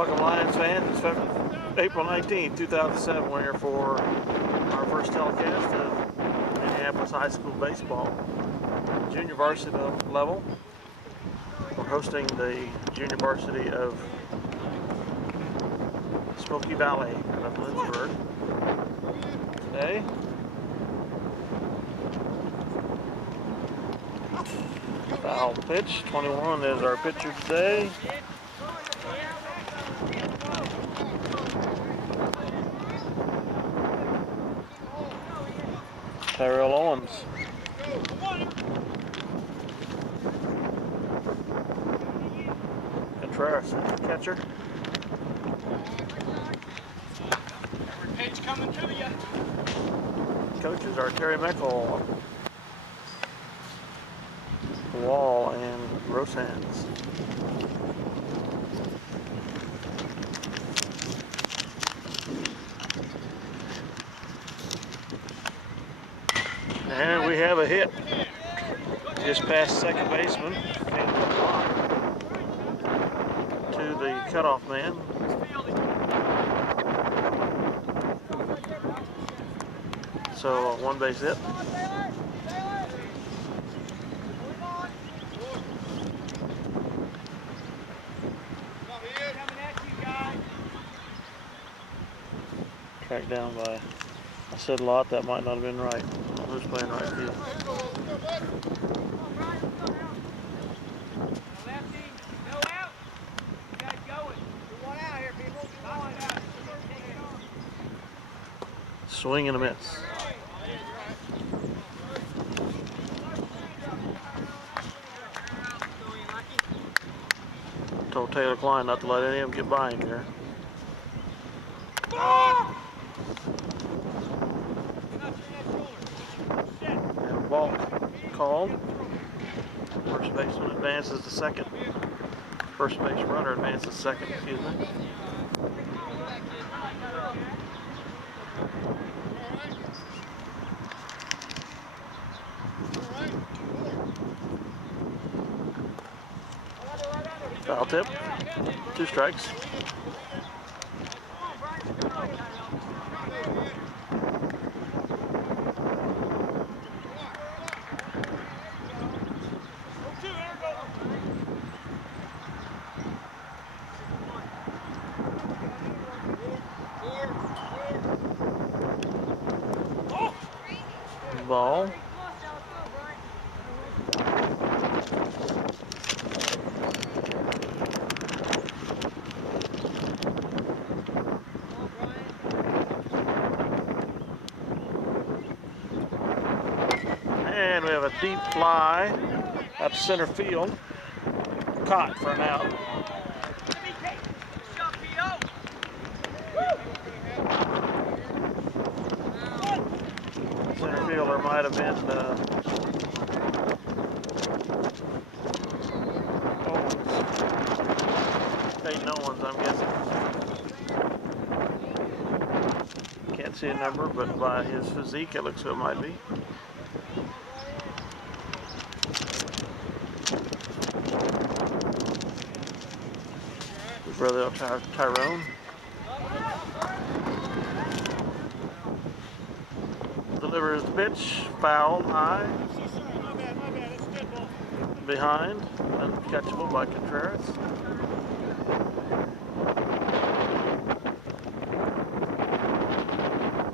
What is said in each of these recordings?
Welcome, Lions fans. It's April 19, 2007. We're here for our first telecast of Minneapolis high school baseball, junior varsity level. We're hosting the junior varsity of Smoky Valley of Lindsborg today. Foul pitch. 21 is our pitcher today. Tyrell Owens. Contreras, catcher. Every pitch coming to you. Coaches are Terry Meckel, Wall, and Rosans. And we have a hit just past second baseman to the cutoff man. So one base hit. Tracked down by, I said a lot, that might not have been right. Who's playing right field? Swing and a miss. Told Taylor Klein not to let any of them get by him here. And a ball called. First baseman advances to second. First base runner advances second, excuse me. Foul tip, 2 strikes. Ball. And we have a deep fly up center field. Caught for an out. Center fielder might have been Peyton Owens, I'm guessing. Can't see a number, but by his physique, it looks like it might be. His brother Tyrone. Delivers the pitch, foul high, behind, uncatchable by Contreras.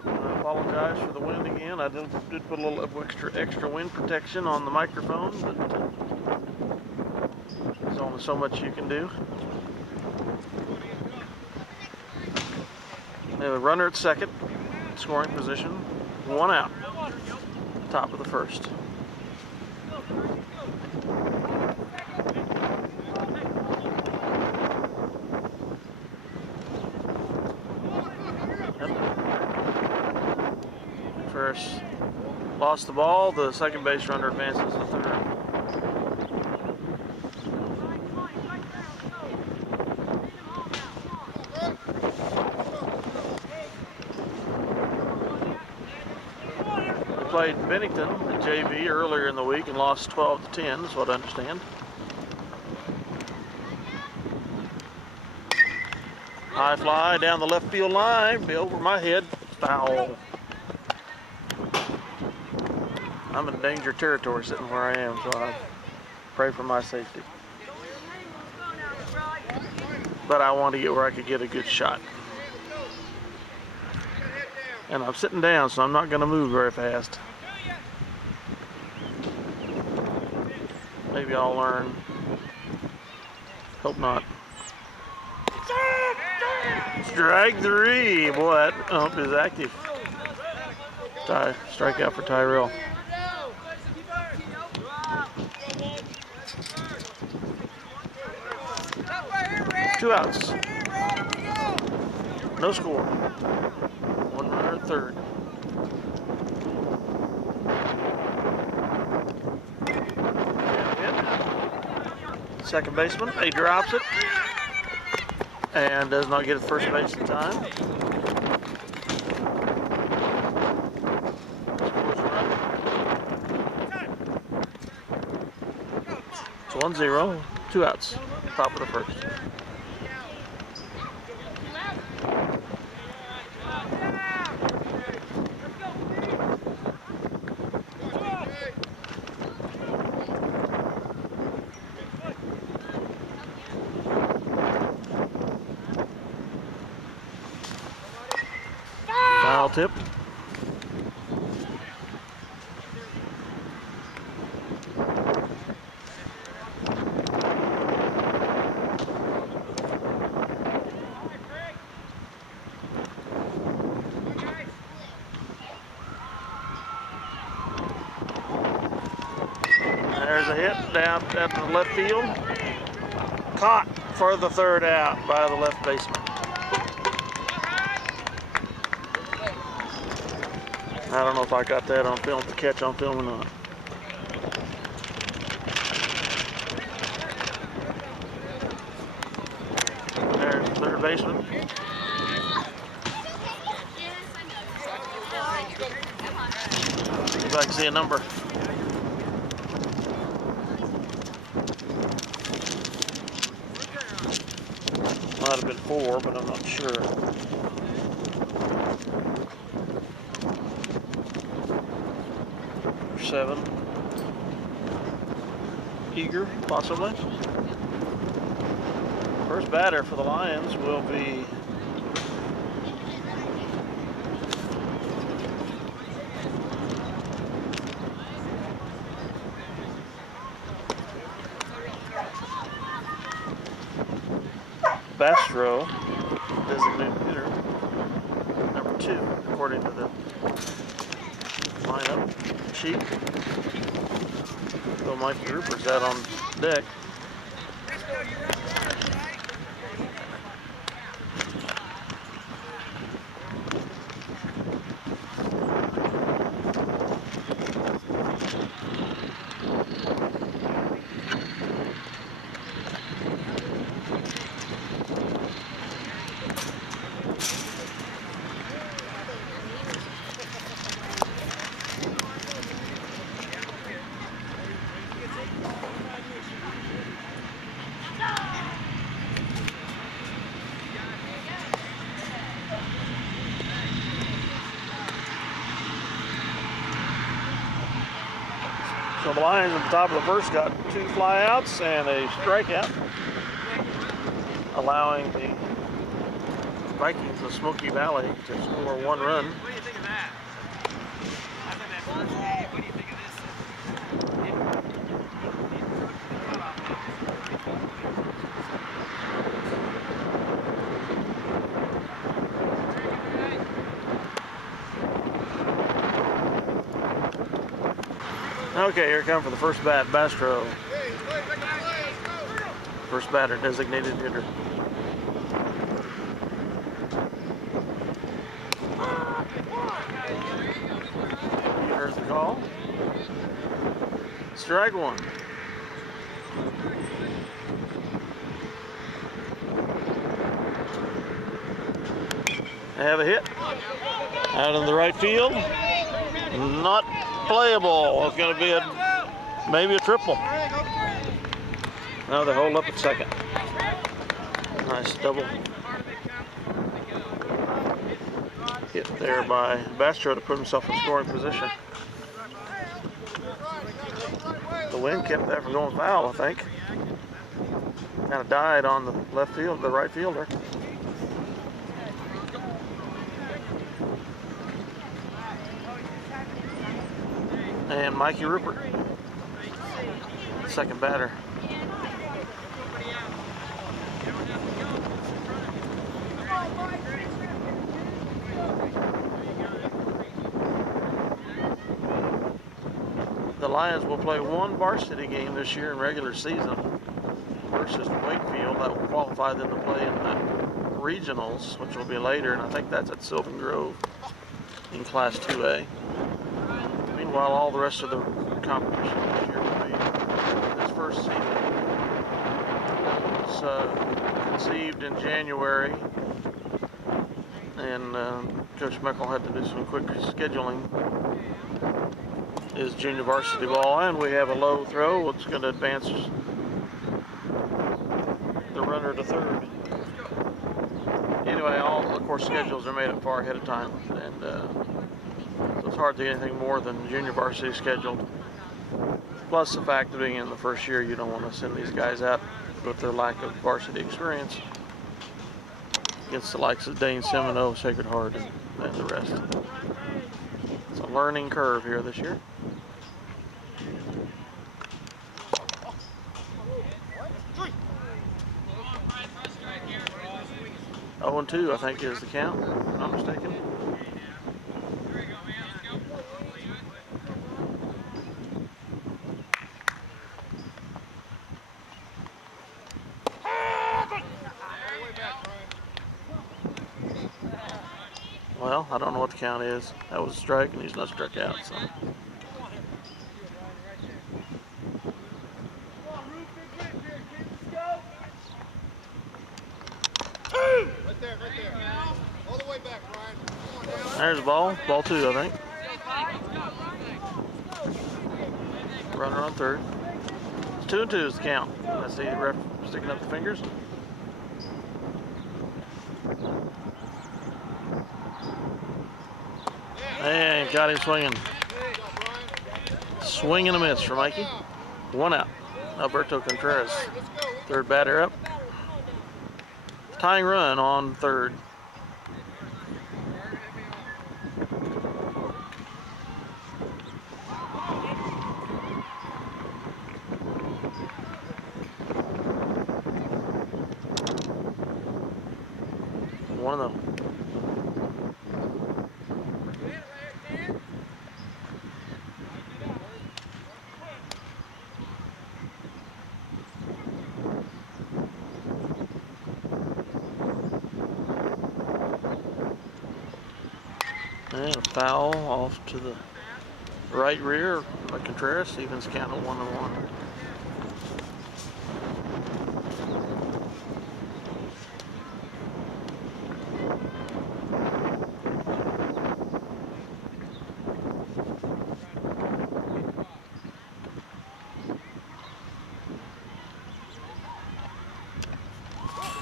I apologize for the wind again. I did put a little extra wind protection on the microphone, but there's only so much you can do. We have a runner at second, scoring position. 1 out, top of the first. First lost the ball, the second base runner advances to third. Played Bennington at JV earlier in the week and lost 12-10, is what I understand. High fly down the left field line, be over my head, foul. I'm in danger territory sitting where I am, so I pray for my safety. But I want to get where I could get a good shot. And I'm sitting down, so I'm not going to move very fast. Maybe I'll learn. Hope not. Strike three. Boy, that ump is active. Strikeout for Tyrell. Two outs. No score. One runner at third. Second baseman, he drops it and does not get at first base in time. It's 1-0, two outs, top of the first. Foul tip. There's a hit down at the left field. Caught for the third out by the left baseman. I don't know if I got that on film, the catch on film or not. There's the third baseman. See if I can see a number. Might have been 4, but I'm not sure. Or 7. Eager, possibly. First batter for the Lions will be Bastro, designated hitter, number 2, according to the lineup sheet. So Mike Rupert's out on deck. So the Lions at the top of the first got 2 flyouts and a strikeout, allowing the Vikings of Smoky Valley to score 1 run. What do you think of that? What do you think of Okay, here come for the first bat, Bastro. First batter, designated hitter. You heard the call. Strike 1. I have a hit out in the right field. Not playable. It's going to be maybe a triple. Now they hold up at second. Nice double. hit there by Bastro to put himself in scoring position. The wind kept that from going foul, I think. Kind of died on the the right fielder. And Mikey Rupert, second batter. The Lions will play one varsity game this year in regular season versus Wakefield. That will qualify them to play in the regionals, which will be later, and I think that's at Sylvan Grove in Class 2A. Meanwhile, all the rest of the competition this year will be this first season. It was conceived in January, and Coach Meckel had to do some quick scheduling. Is junior varsity ball, and we have a low throw. It's going to advance the runner to third. Anyway, all of course schedules are made up far ahead of time, and so it's hard to get anything more than junior varsity scheduled. Plus the fact of being in the first year, you don't want to send these guys out with their lack of varsity experience against the likes of Dane Semino, Sacred Heart, and the rest. It's a learning curve here this year. 0-2, I think, is the count, if I'm not mistaken. Well, I don't know what the count is. That was a strike, and he's not struck out, so. All the way back, Ryan. There's the ball. Ball 2, I think. Runner on third. It's 2-2 is the count. I see the ref sticking up the fingers. And got him swinging. Swing and a miss for Mikey. 1 out. Alberto Contreras, third batter up. Tying run on third. One of them. And a foul off to the right rear by Contreras. Evens count at 1-1.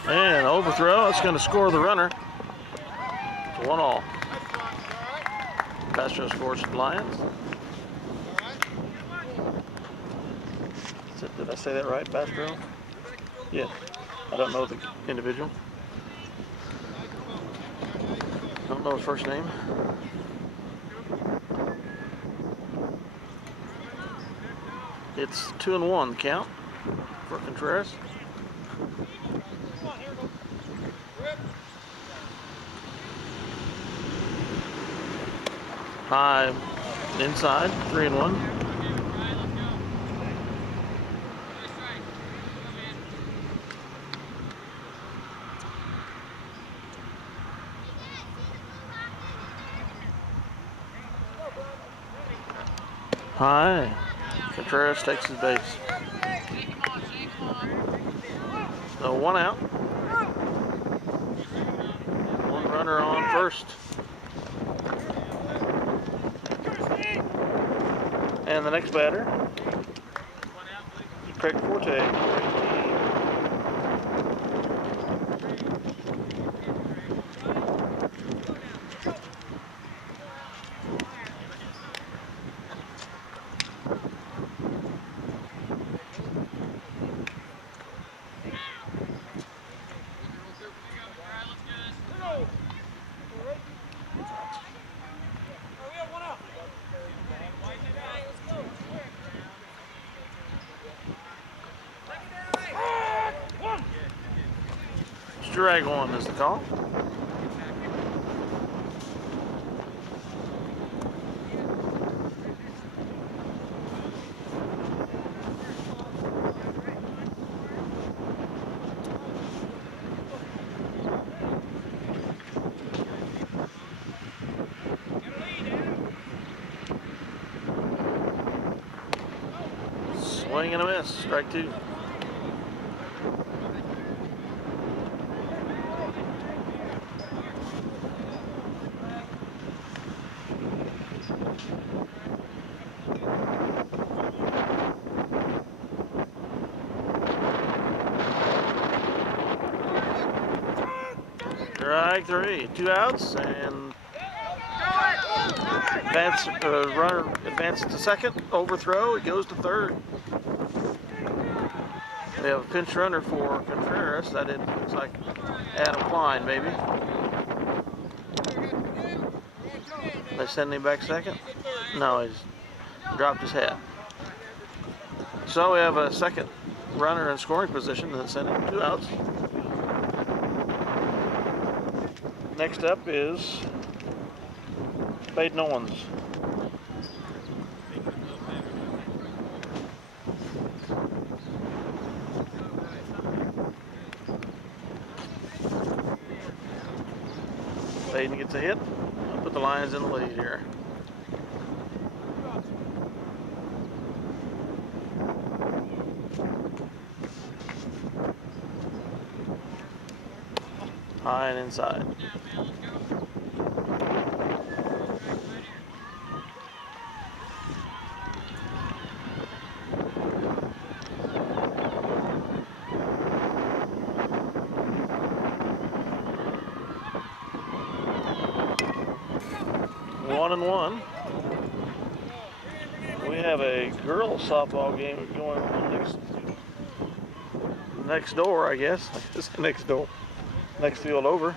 And overthrow. It's going to score the runner. It's 1-1. Bastro scores for the Lions. Did I say that right, Bastro? Yeah. I don't know the individual. Don't know his first name. It's 2-1 the count for Contreras. High inside, 3-1. High. Contreras takes his base. So 1 out. 1 runner on first. And the next batter, Craig Forte. Drag one is the call. Swing and a miss. Strike two. Strike three. 2 outs and runner advances to second. Overthrow. It goes to third. We have a pinch runner for Contreras. That looks like Adam Klein, maybe. They send him back second? No, he's dropped his hat. So we have a second runner in scoring position and send him 2 outs. Next up is Baden Owens. Baden gets a hit. I'll put the Lions in the lead here. High and inside. One and one. We have a girls softball game going on next door, I guess. Next door. Next field over.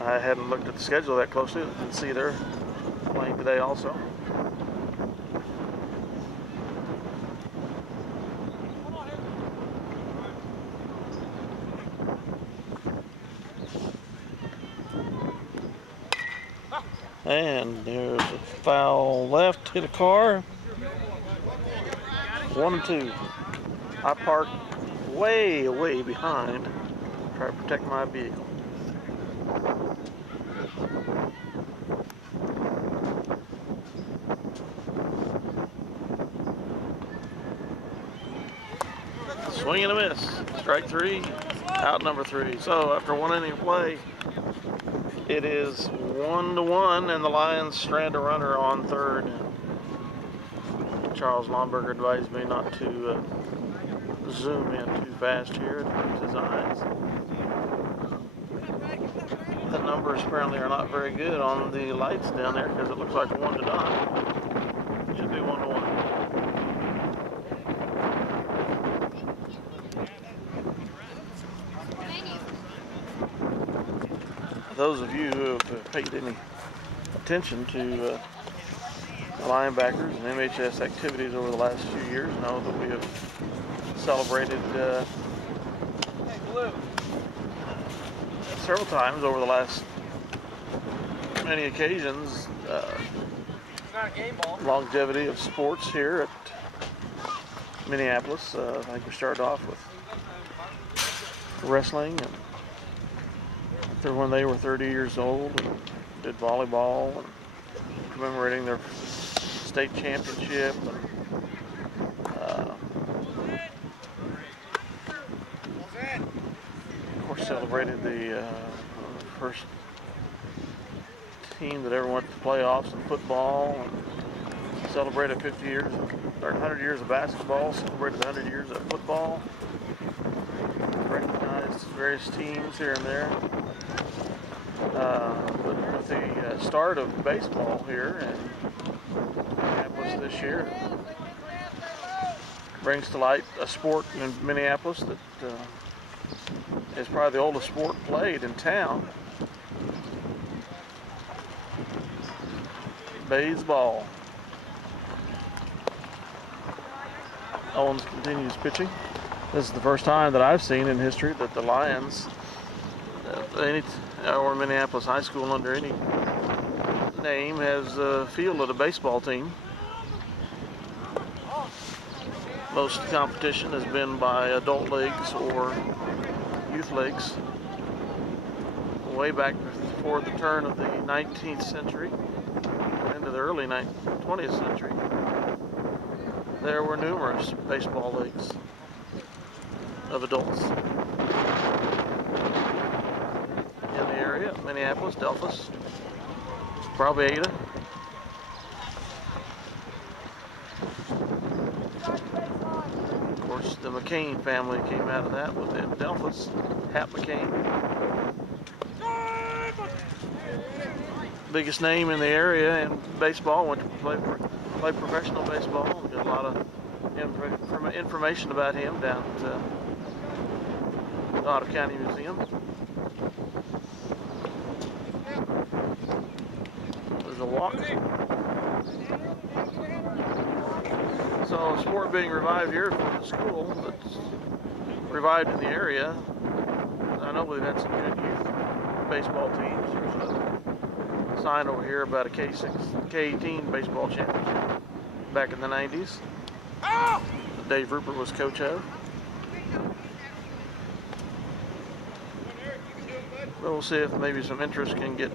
I hadn't looked at the schedule that closely. Didn't see they're playing today also. And there's a foul left, hit a car. 1 and 2. I parked way behind, try to protect my vehicle. Swing and a miss. Strike three, out number 3. So after 1 inning of play, it is 1-1, and the Lions strand a runner on third. Charles Lomberger advised me not to zoom in too fast here. It hurts his eyes. The numbers apparently are not very good on the lights down there because it looks like 1-0. It should be 1-1. Those of you who have paid any attention to linebackers and MHS activities over the last few years know that we have celebrated several times over the last many occasions longevity of sports here at Minneapolis. I think we started off with wrestling and when they were 30 years old and did volleyball and commemorating their state championship. And, of course, celebrated the first team that ever went to playoffs in football. And celebrated 50 years, or 100 years of basketball. Celebrated 100 years of football. Recognized various teams here and there. But with the start of baseball here in Minneapolis this year, brings to light a sport in Minneapolis that is probably the oldest sport played in town. Baseball. Owens continues pitching. This is the first time that I've seen in history that the Lions or Minneapolis High School under any name has fielded a baseball team. Most competition has been by adult leagues or youth leagues. Way back before the turn of the 19th century, into the early 20th century, there were numerous baseball leagues of adults in the area. Minneapolis, Delphus, probably Ada. Of course, the McCain family came out of that with Delphus, Hap McCain. Biggest name in the area in baseball, went to play professional baseball. We got a lot of information about him down at the Ottawa County Museum. There's a walk. So, sport being revived here from the school that's revived in the area. I know we've had some good youth baseball teams. There's a sign over here about a K18 baseball championship back in the 90s. That Dave Rupert was coach of. But we'll see if maybe some interest can get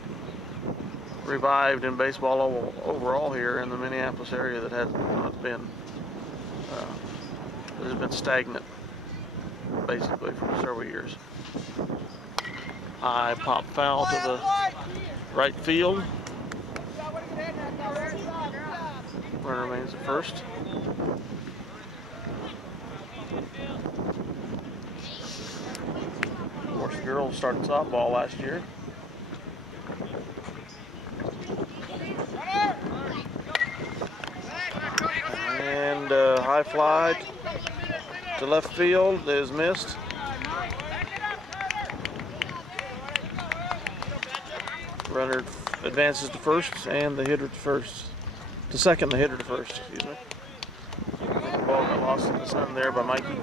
revived in baseball overall here in the Minneapolis area that has not been has been stagnant basically for several years. High pop foul to the right field. Runner remains at first. Of course, the girls started softball last year. And high fly to left field is missed. Runner advances to first, and the hitter to first. To second, the hitter to first, excuse me. The ball got lost in the sun there by Mikey.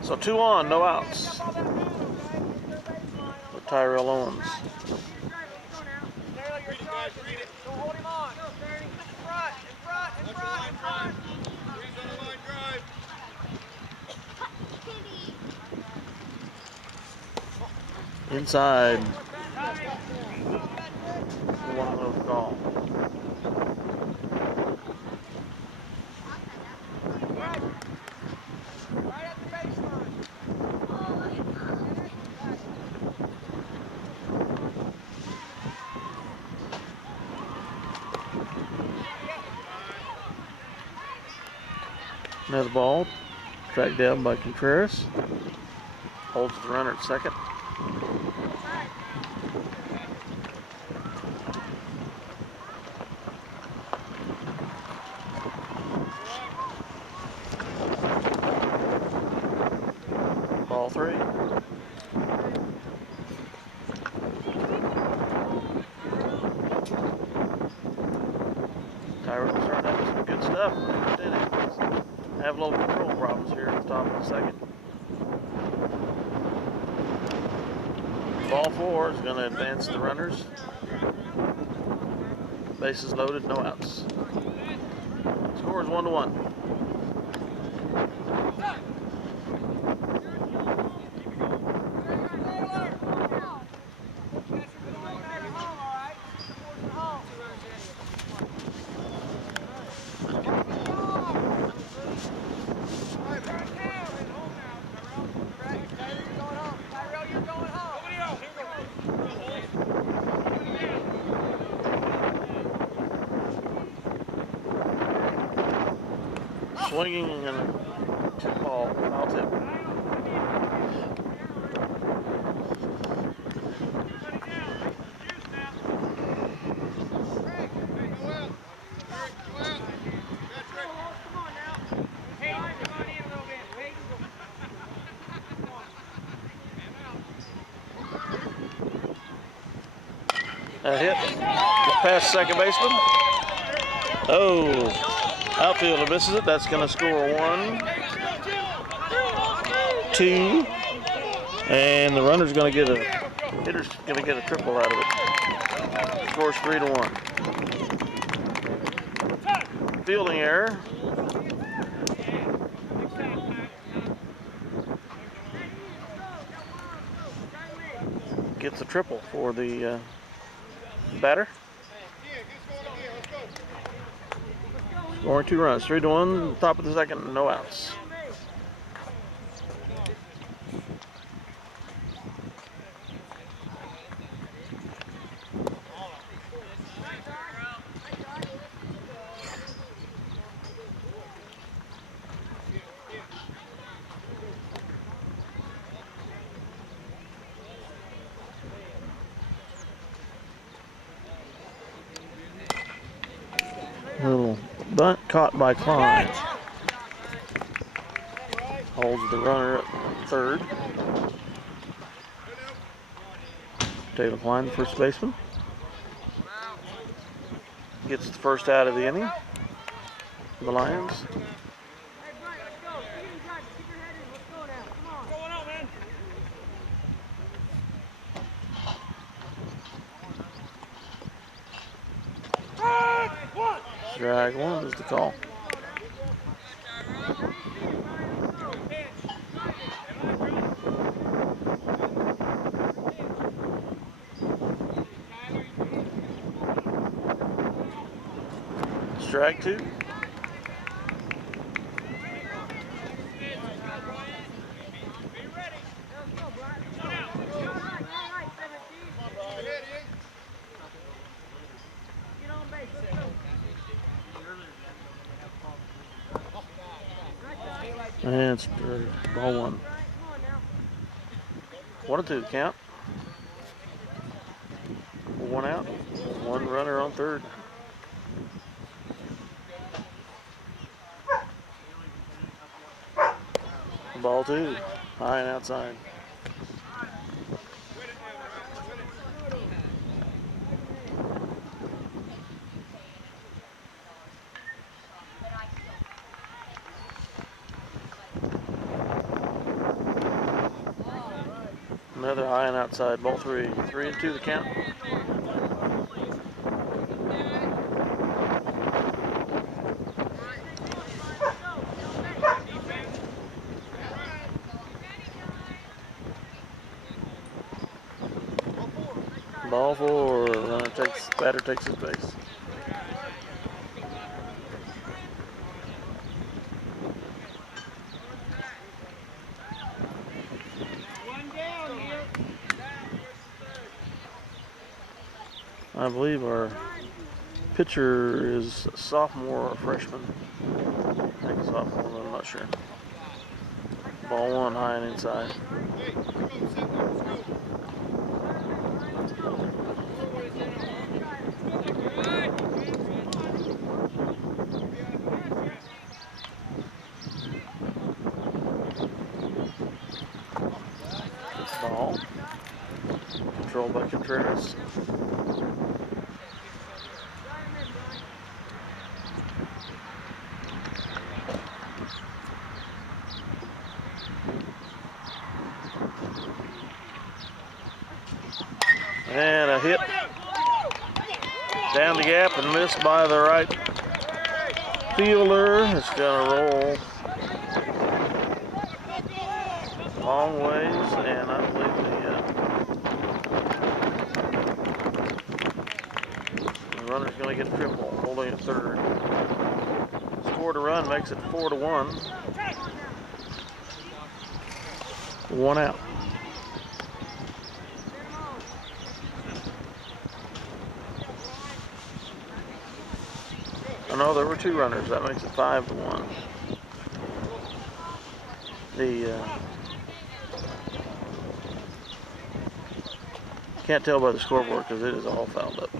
So 2 on, no outs. For Tyrell Owens. Inside. 1-0 call. Another ball, tracked down by Contreras. Holds the runner at second. Ball 3. Tyrell started out with some good stuff. Did it? Have a little control problems here at the top of the second. Ball 4 is going to advance the runners. Bases loaded, no outs. Score is 1-1. Swinging and a tip ball, foul tip. A hit past second baseman. Oh. Outfielder misses it. That's going to score 1, 2, and the runner's going to get a Hitter's going to get a triple out of it. Scores 3-1. Fielding error. Gets a triple for the batter. Scoring 2 runs, 3-1, top of the second, no outs. Little bunt caught by Klein. Holds the runner at third. Taylor Klein, the first baseman. Gets the first out of the inning for the Lions. Strike one is the call. Strike 2. And it's ball 1. 1-2 count. 1 out. 1 runner on third. Ball 2. High and outside. Another high and outside, ball 3. 3-2 the count. Ball 4. Batter takes his base. I believe our pitcher is a sophomore or freshman. I think sophomore, but I'm not sure. Ball 1, high and inside. Ball. Controlled by Contreras. And a hit down the gap and missed by the right fielder. It's going to roll long ways, and I believe the runner's going to get a triple, holding at third. Scored a run, makes it 4-1. 1 out. Oh no, there were 2 runners. That makes it 5-1. Can't tell by the scoreboard because it is all fouled up.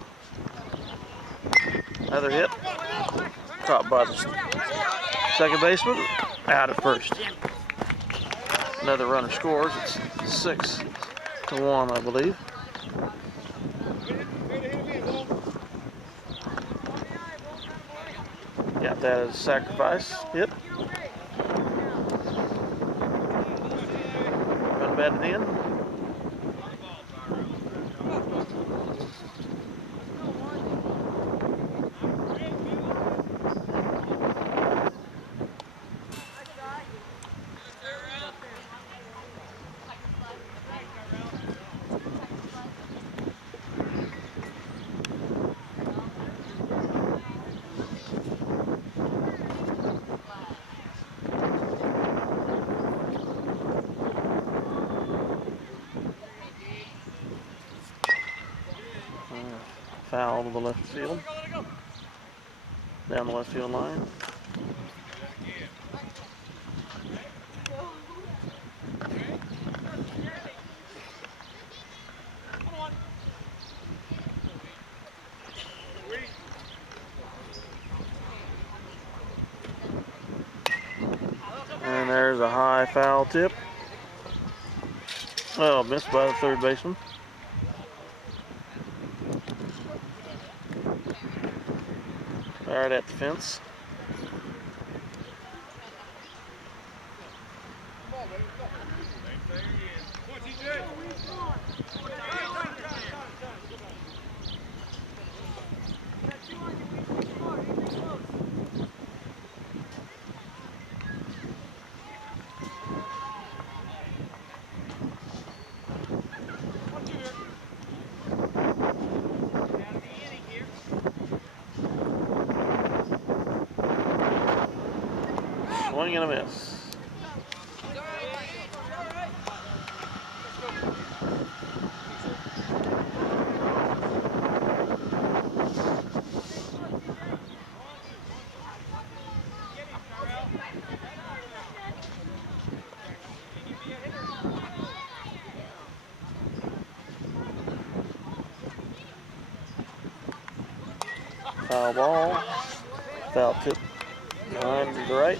Another hit. Caught by the second baseman. Out at first. Another runner scores. It's 6-1, I believe. Got that as a sacrifice hit. Run batted in. Foul to the left field. Down the left field line. And there's a high foul tip. Oh, missed by the third baseman. Right at the fence. Swing and a miss. Foul ball. Foul tip behind to the right.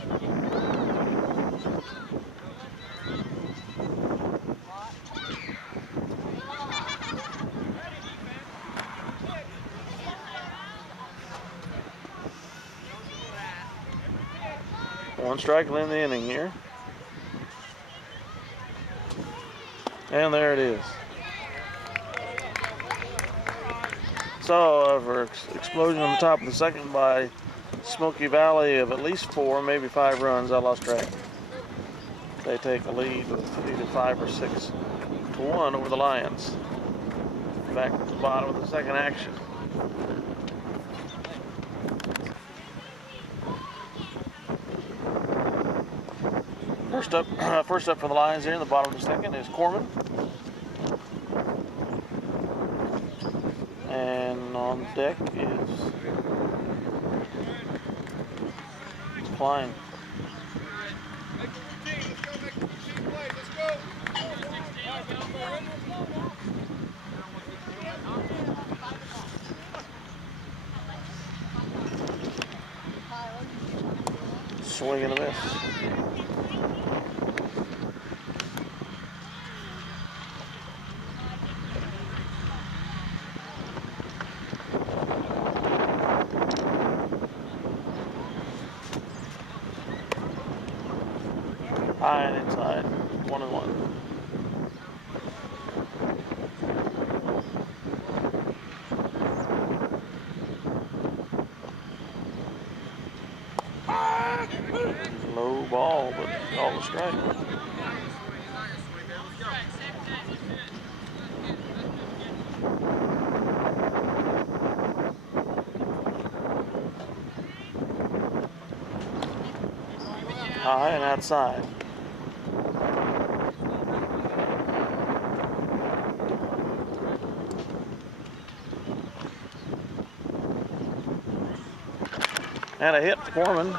One strike in the inning here. And there it is. So, for explosion on the top of the second by Smoky Valley of at least 4, maybe 5 runs. I lost track. They take a lead with either 5 or 6-1 over the Lions. Back at the bottom of the second action. First up for the Lions here in the bottom of the second is Corman. And on deck is Klein. Swing and a miss. High and inside, 1-1. Low ball, but called a strike. High and outside. And a hit for Foreman.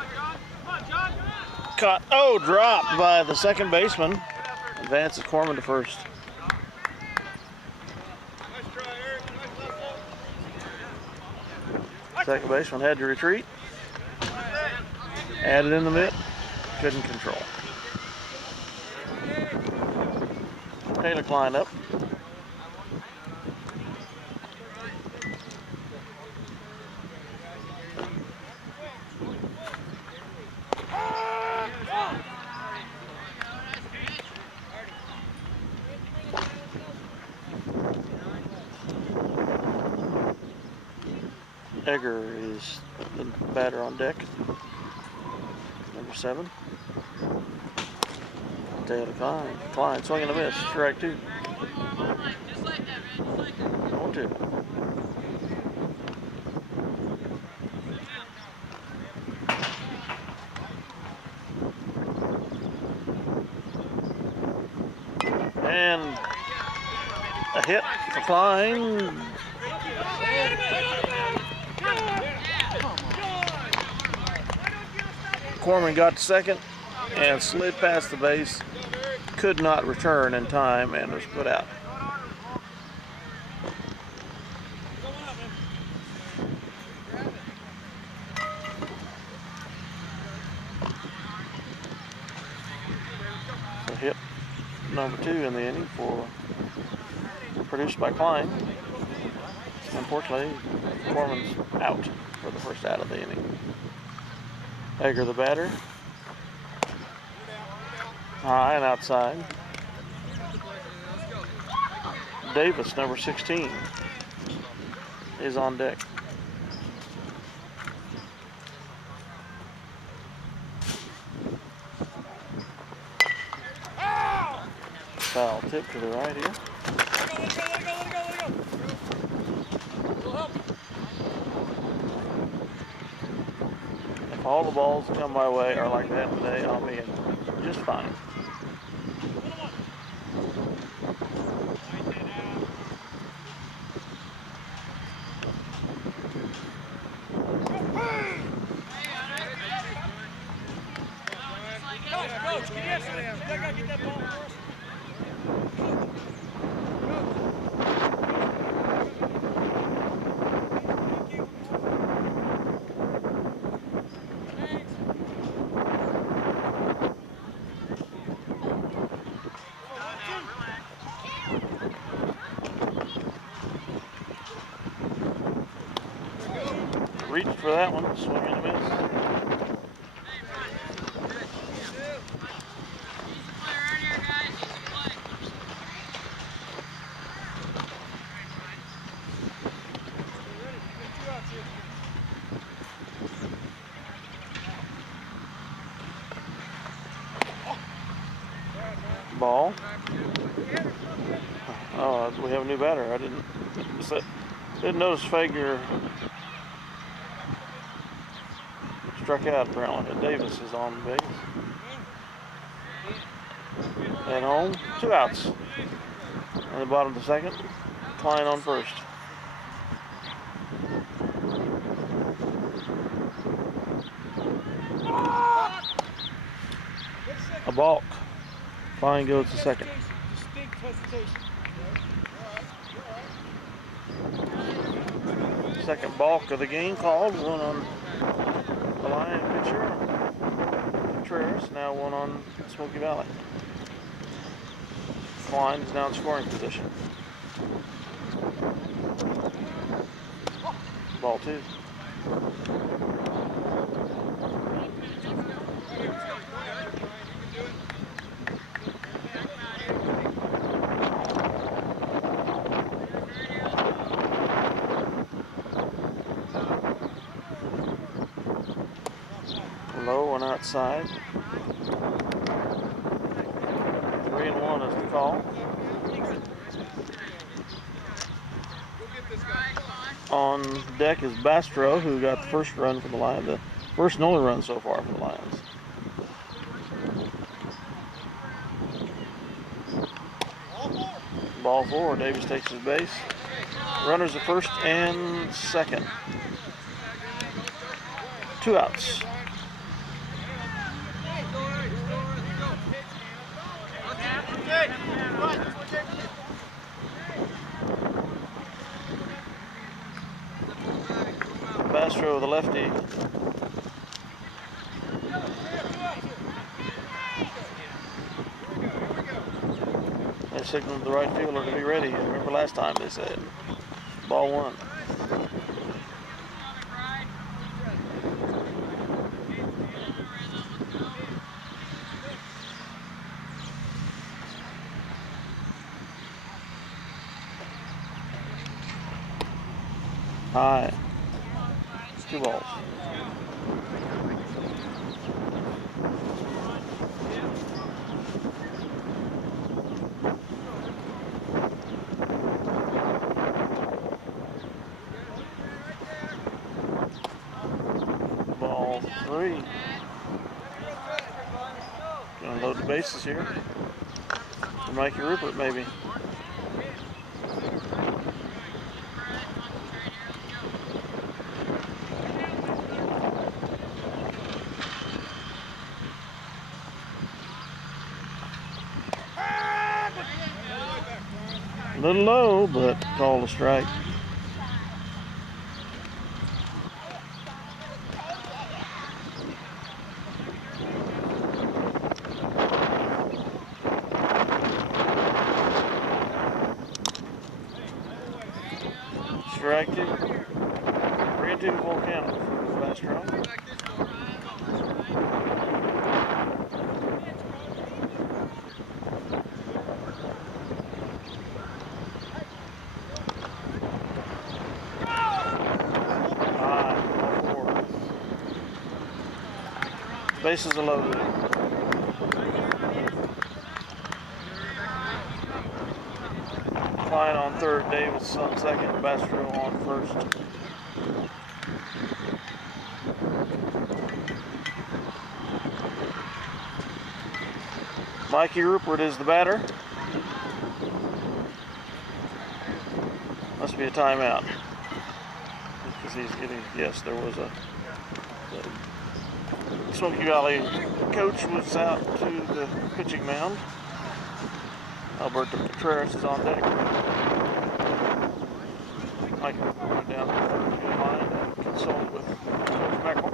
Caught, dropped by the second baseman. Advances Corman to first. Second baseman had to retreat. Added in the mitt. Couldn't control. Taylor climbed up. Egger is the batter on deck. Number 7. Taylor Klein swinging a miss. Strike 2. 0-2. And A hit for Klein. Corman got to second and slid past the base. Could not return in time and was put out. So hit number 2 in the inning produced by Klein. Unfortunately, Corman's out for the first out of the inning. Egger the batter. High and outside. Davis, number 16, is on deck. Foul tip to the right here. If all the balls that come my way are like that today, I'll be just fine. Coach, get yesterday. I gotta get that ball first. Reached for that one, swing and a miss. Ball. Oh, we have a new batter. I didn't notice Fager struck out apparently. Davis is on base. At home, 2 outs. In the bottom of the second, Klein on first. A balk. Klein goes to second. Distinct hesitation. Second balk of the game called. One on the Lion pitcher, Contreras. Now one on Smoky Valley. Klein is now in scoring position. Ball 2. Low and outside. 3-1 is the call. On deck is Bastro, who got the first run for the Lions, the first and only run so far for the Lions. Ball 4, Davis takes his base. Runners at first and second. 2 outs. Bastro, the lefty. They signaled the right fielder to be ready. I remember last time they said. Ball 1. High. 2 balls. Ball 3. Gonna load the bases here. For Mikey Rupert, maybe. A little low, but called a strike. Strike two. 3-2 full count for Bastro. Bases are loaded. Klein on third, Davis on second, Bastro on first. Mikey Rupert is the batter. Must be a timeout. Because he's getting, yes, there was a Smoky Valley coach was out to the pitching mound. Alberto Contreras is on deck. Mike went down to the third field line and consulted with Coach Meckel.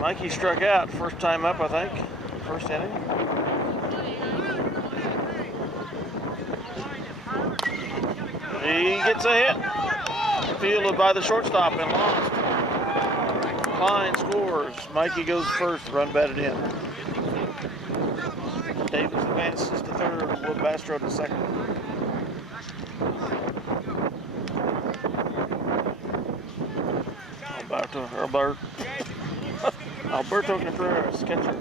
Mikey struck out first time up, I think, first inning. He gets a hit, fielded by the shortstop and lost. Klein scores. Mikey goes first, run batted in. Davis advances to third, with Bastro to second. Alberto Contreras, catcher.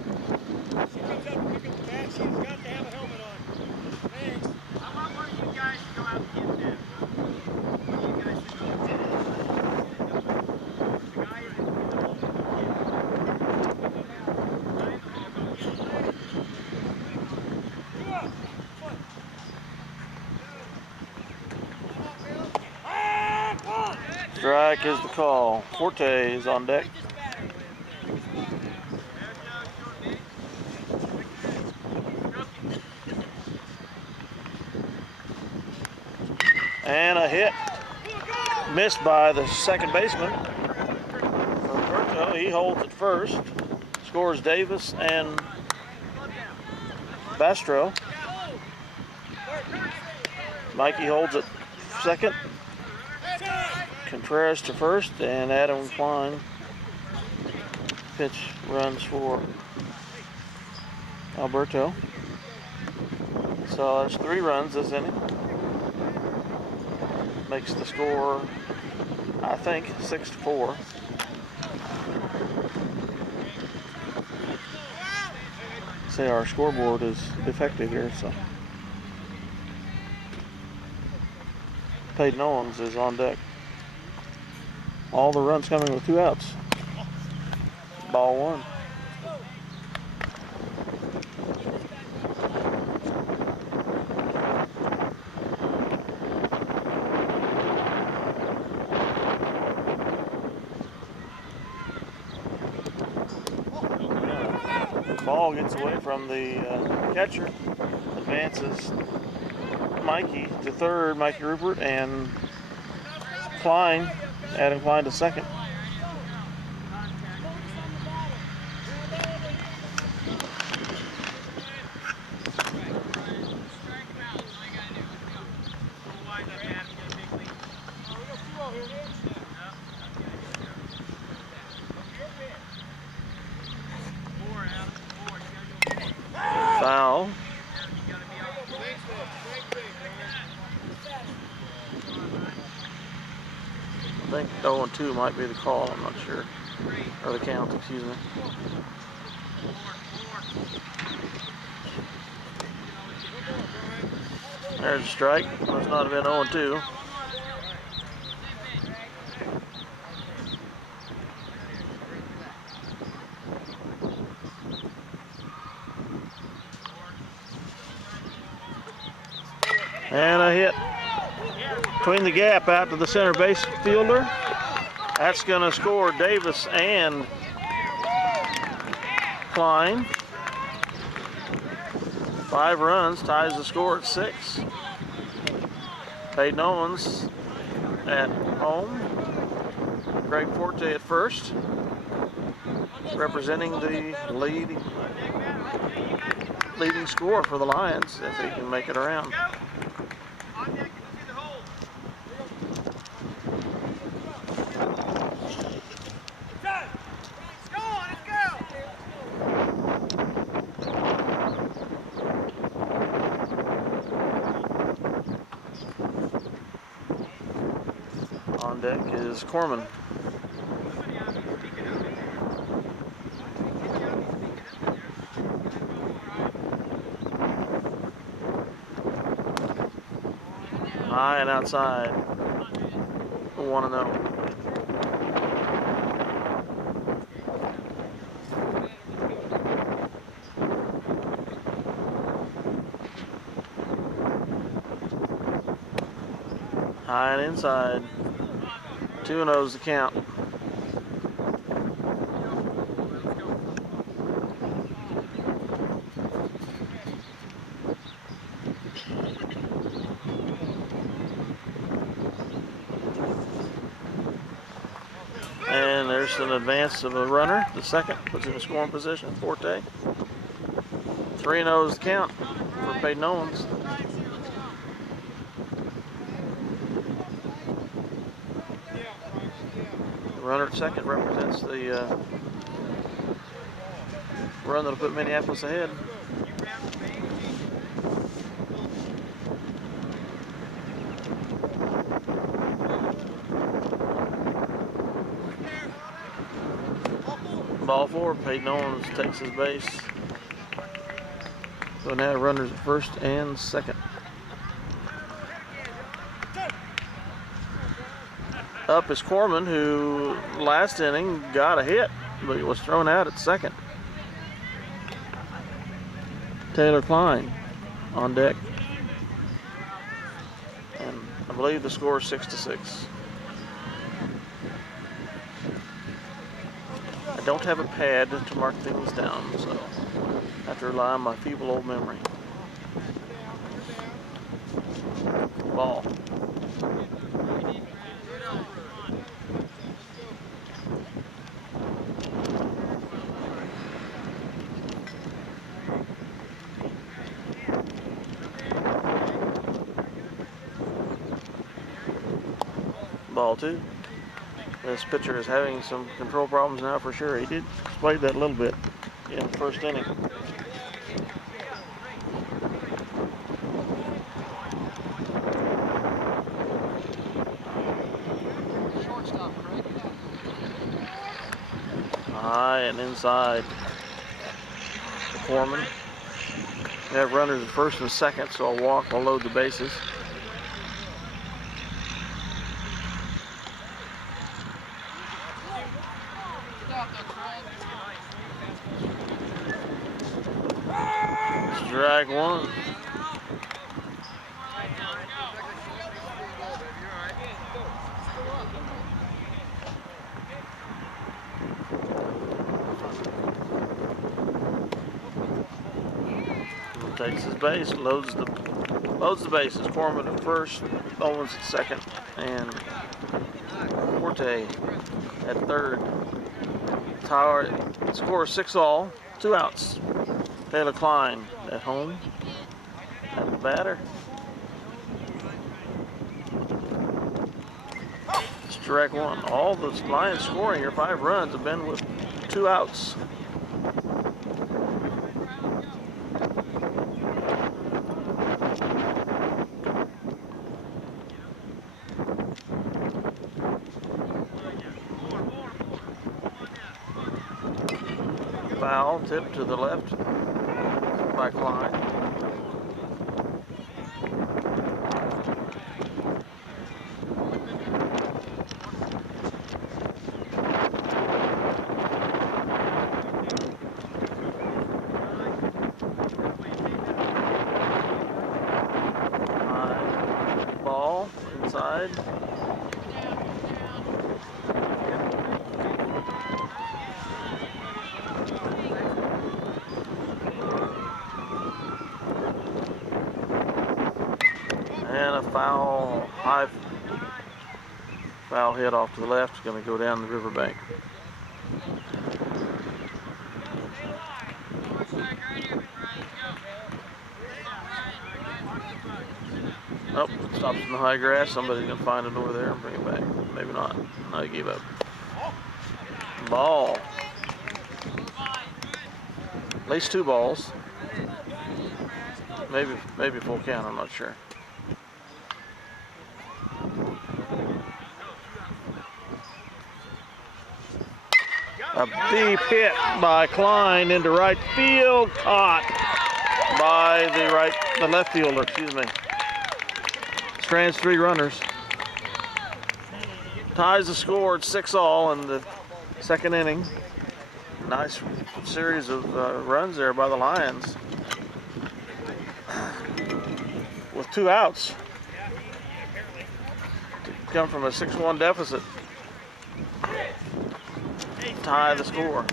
Strike is the call. Forte is on deck. And a hit. Missed by the second baseman. Roberto, he holds it first. Scores Davis and Bastro. Mikey holds it second. Contreras to first, and Adam Klein pitch runs for Alberto. So there's 3 runs this inning. Makes the score, I think, 6-4. Say our scoreboard is defective here, so Peyton Owens is on deck. All the runs coming with 2 outs. Ball 1. Ball gets away from the catcher, advances Mikey to third, Mikey Rupert, and Klein, Adam Klein to second. Foul. I think 0-2 might be the call, I'm not sure. Or the count, excuse me. There's a strike. Must not have been 0-2. And a hit between the gap out to the center base fielder. That's going to score Davis and Klein. 5 runs, ties the score at 6. Peyton Owens at home. Greg Forte at first, representing the leading scorer for the Lions if he can make it around. On deck is Corman. High and outside. 1-0. High and inside. 2-0's the count. And there's an advance of a runner. The second puts in a scoring position. Forte. 3-0's the count for Peyton Owens. The runner at second represents the run that'll put Minneapolis ahead. Ball 4, Peyton Owens takes his base. So now runners at first and second. Up is Corman, who last inning got a hit, but he was thrown out at second. Taylor Klein on deck. And I believe the score is 6-6. I don't have a pad to mark things down, so I have to rely on my feeble old memory. Ball. Ball 2. This pitcher is having some control problems now for sure. He did display that a little bit in the first inning. High and inside. Foreman. We have runners at first and second, so I'll walk, I'll load the bases. Strike 1. Takes his base, loads the bases. Corman at first, Owens at second, and Forte at third. Tower score 6-all, 2 outs. Taylor Klein at home, at the batter. Strike 1. All the Lions scoring here, 5 runs, have been with 2 outs. Foul, tip to the left by Klein. Ball inside. And a foul, high foul hit off to the left is going to go down the riverbank. Oh, stops in the high grass. Somebody's going to find it over there and bring it back. Maybe not. No, he gave up. Ball. At least 2 balls. Maybe full count, I'm not sure. A deep hit by Klein into right field, caught by the left fielder, excuse me. Strands 3 runners. Ties the score at 6-all in the second inning. Nice series of runs there by the Lions. With 2 outs. To come from a 6-1 deficit. Tie the score.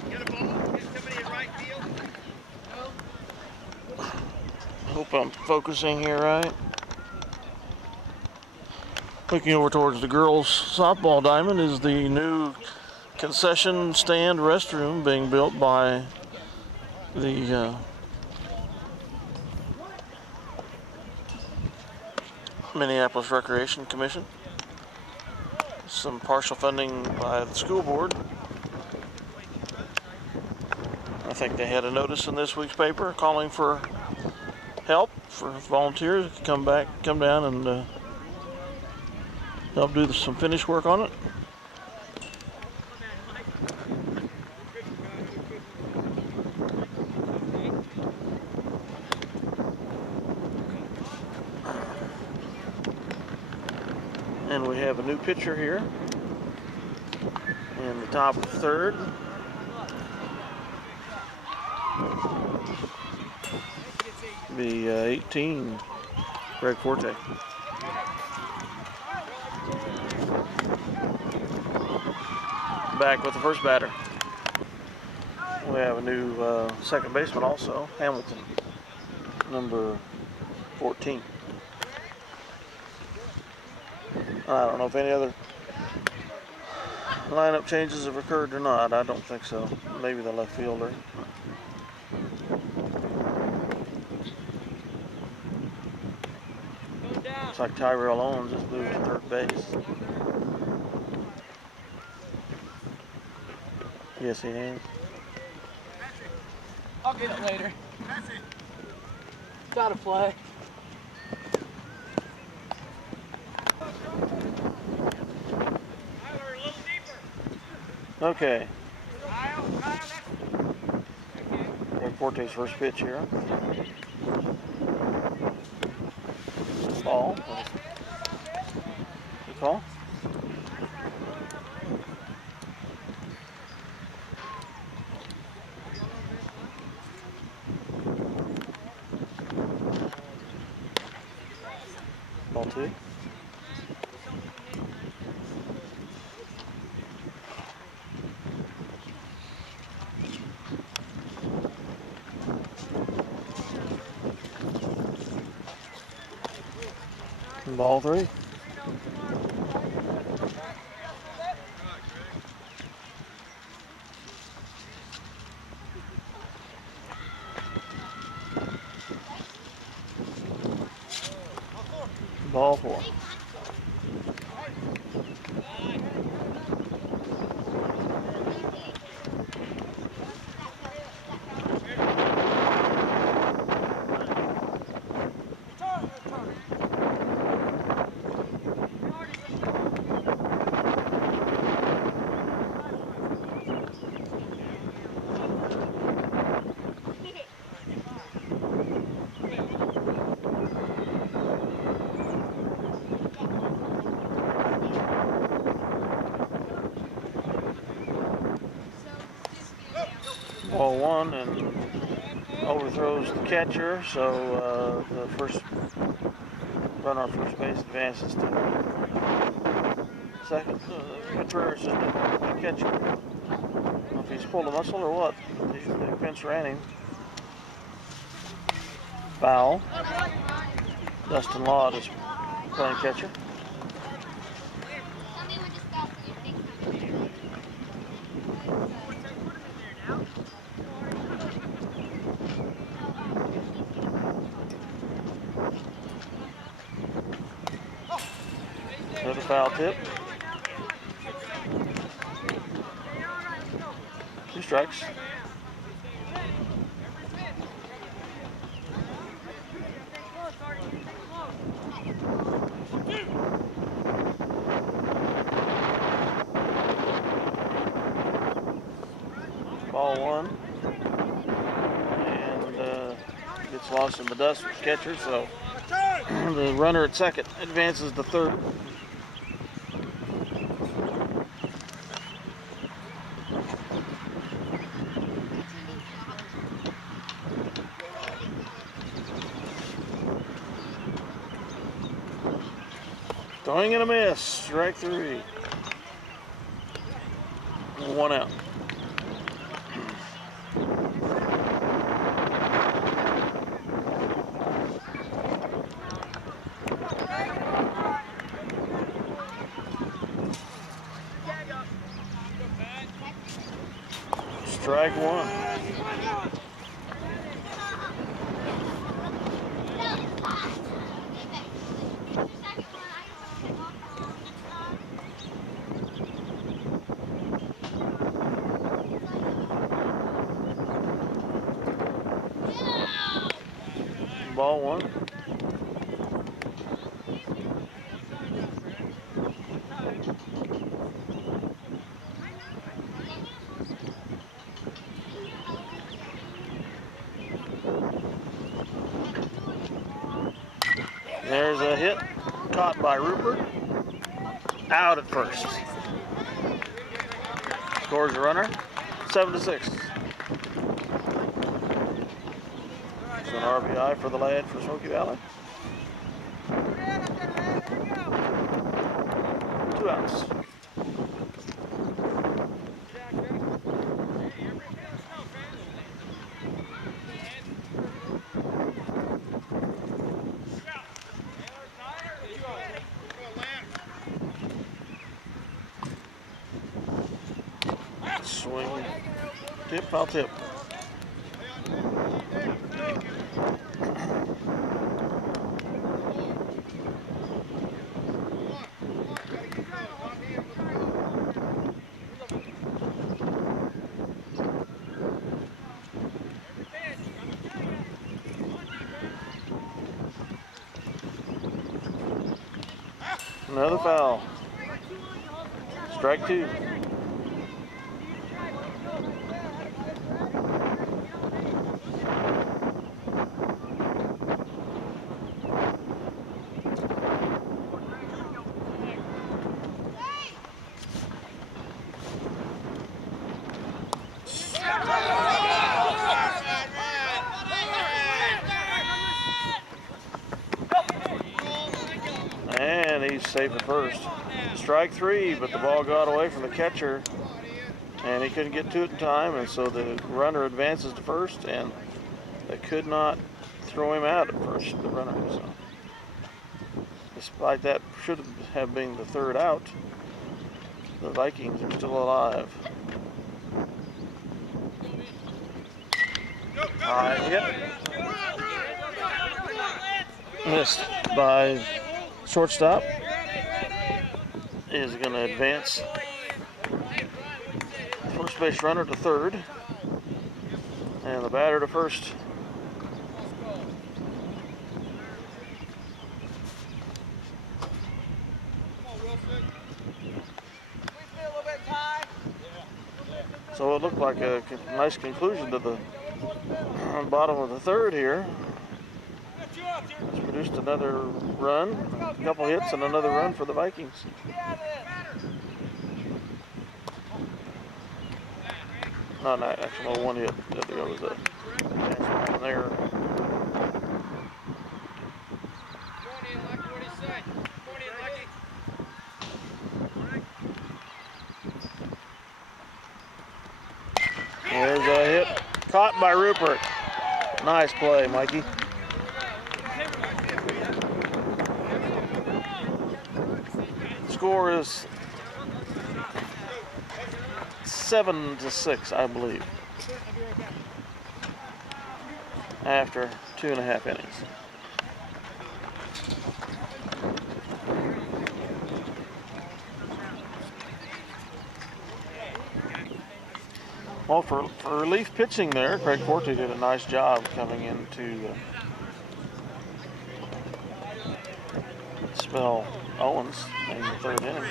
Hope I'm focusing here right. Looking over towards the girls' softball diamond is the new concession stand restroom being built by the Minneapolis Recreation Commission. Some partial funding by the school board. I think they had a notice in this week's paper calling for help for volunteers to come down and help do some finish work on it. And we have a new pitcher here in the top of third. Be 18, Greg Forte. Back with the first batter. We have a new second baseman also, Hamilton, number 14. I don't know if any other lineup changes have occurred or not. I don't think so. Maybe the left fielder. Looks like Tyrell Owens is moving to third base. Yes, he is. I'll get it later. It's out of play. Okay. Greg Forte's first pitch here. Ball. Good call. Ball 2. Ball 3. Ball 4. Ball 1 and overthrows the catcher, so the first runner on first base advances to second. Contreras is the catcher. I don't know if he's pulled a muscle or what. The pinch ran him. Foul. Dustin Laud is playing catcher. Another foul tip. 2 strikes. Ball 1. And gets lost in the dust with the catcher, so the runner at second advances to third. Throwing and a miss. Strike 3. 1 out. Strike 1. Ball 1. There's a hit caught by Rupert. Out at first. Scores a runner. 7-6. It's an RBI for the lad for Smoky Valley. 2 outs. Swing. Tip, foul tip. Another foul. Strike 2. And he's safe at first. Strike 3, but the ball got away from the catcher and he couldn't get to it in time, and so the runner advances to first, and they could not throw him out at first, the runner. So despite that should have been the 3rd out, the Vikings are still alive. High hit. Missed by shortstop. Is going to advance first base runner to third, and the batter to first. So it looked like a nice conclusion to the bottom of the 3rd here. It's produced another run, a couple hits, and another run for the Vikings. No, actually, 1 hit. There was a one there. There's a hit caught by Rupert. Nice play, Mikey. score is 7-6, I believe, after 2.5 innings. Well, for relief pitching there, Craig Forte did a nice job coming into spell Owens in the 3rd inning.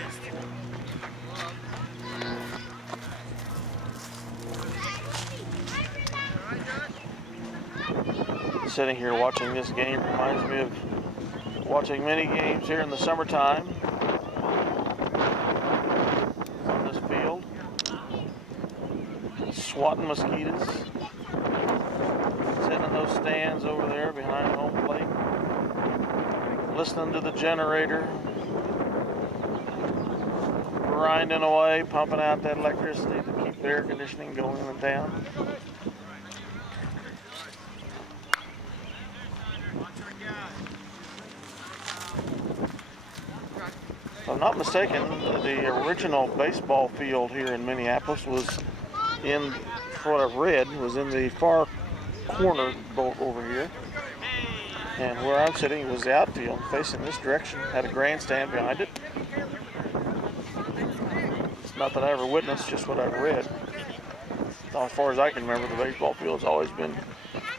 Sitting here watching this game reminds me of watching many games here in the summertime on this field. Swatting mosquitoes. Sitting in those stands over there behind home plate. Listening to the generator. Grinding away, pumping out that electricity to keep the air conditioning going in town. If I'm not mistaken, the original baseball field here in Minneapolis was in, for what I've read, was in the far corner boat over here. And where I'm sitting was the outfield facing this direction, had a grandstand behind it. It's not that I ever witnessed, just what I've read. As far as I can remember, the baseball field's always been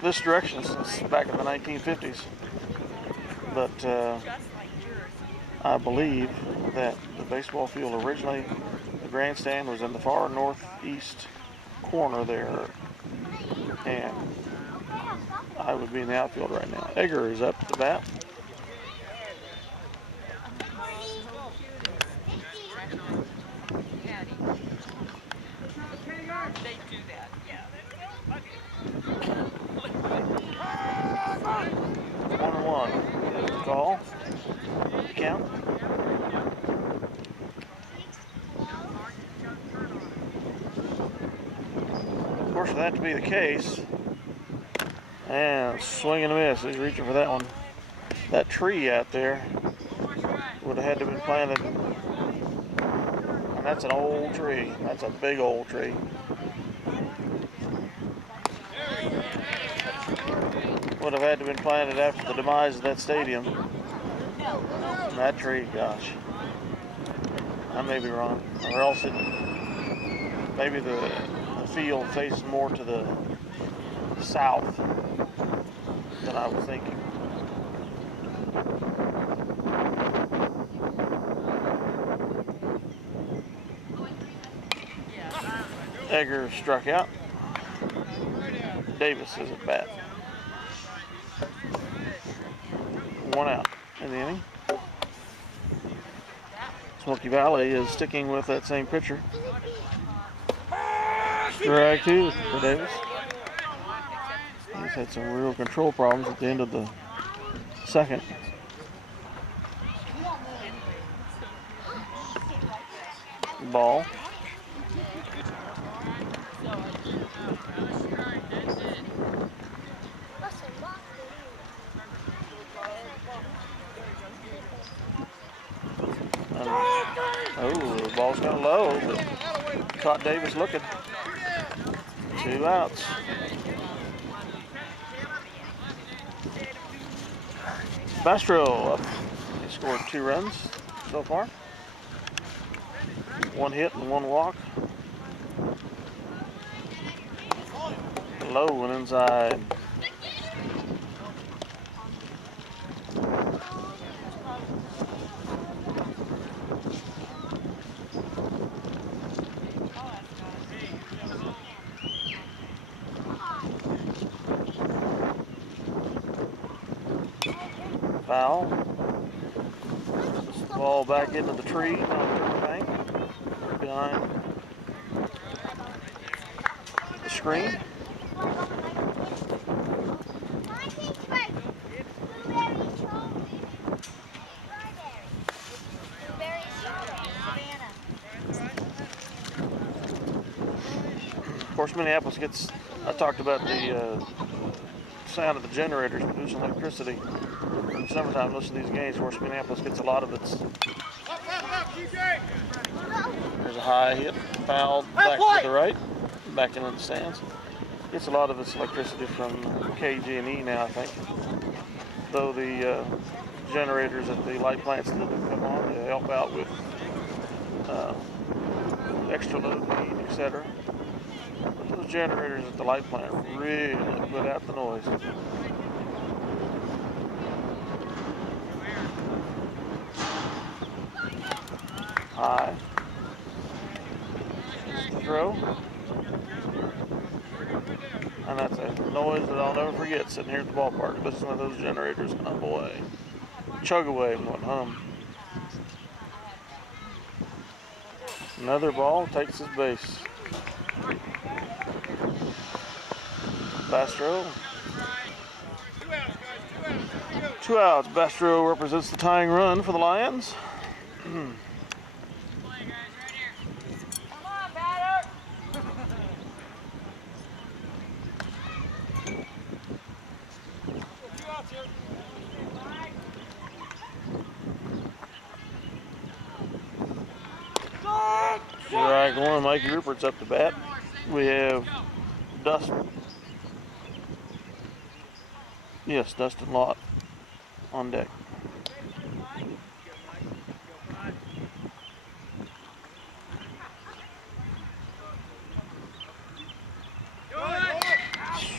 this direction since back in the 1950s. But I believe that the baseball field originally, the grandstand was in the far northeast corner there, and I would be in the outfield right now. Egger is up to bat. They do that, yeah. 1-1 is the call. Count. Of course, for that to be the case, and swing and a miss. He's reaching for that one. That tree out there would have had to have been planted. And that's an old tree. That's a big old tree. Would have had to have been planted after the demise of that stadium. And that tree, gosh, I may be wrong. Or else maybe the field faced more to the south than I was thinking. Egger struck out. Davis is at bat. 1 out in the inning. Smoky Valley is sticking with that same pitcher. Strike 2 for Davis. He's had some real control problems at the end of the 2nd. Ball. Oh, the ball's kind of low, but caught Davis looking. 2 outs. Bastro up. He scored 2 runs so far. 1 hit and 1 walk. Low and inside. Foul. Ball back into the tree on the third bank behind the screen. Of course, Minneapolis gets, I talked about the sound of the generators producing electricity. In the summertime, listen to these games. Of course, Minneapolis gets a lot of its There's a high hit, fouled back to the right, back into the stands. Gets a lot of its electricity from KG&E now, I think. Though the generators at the light plants still do come on to help out with extra load need, etc. But those generators at the light plant really put out the noise. High. Throw. And that's a noise that I'll never forget sitting here at the ballpark listening to those generators hum away. Chug away and what hum. Another ball takes his base. Bastro. 2 outs. Bastro represents the tying run for the Lions. Strike one, Mikey Rupert's up to bat. We have Dustin Lott on deck.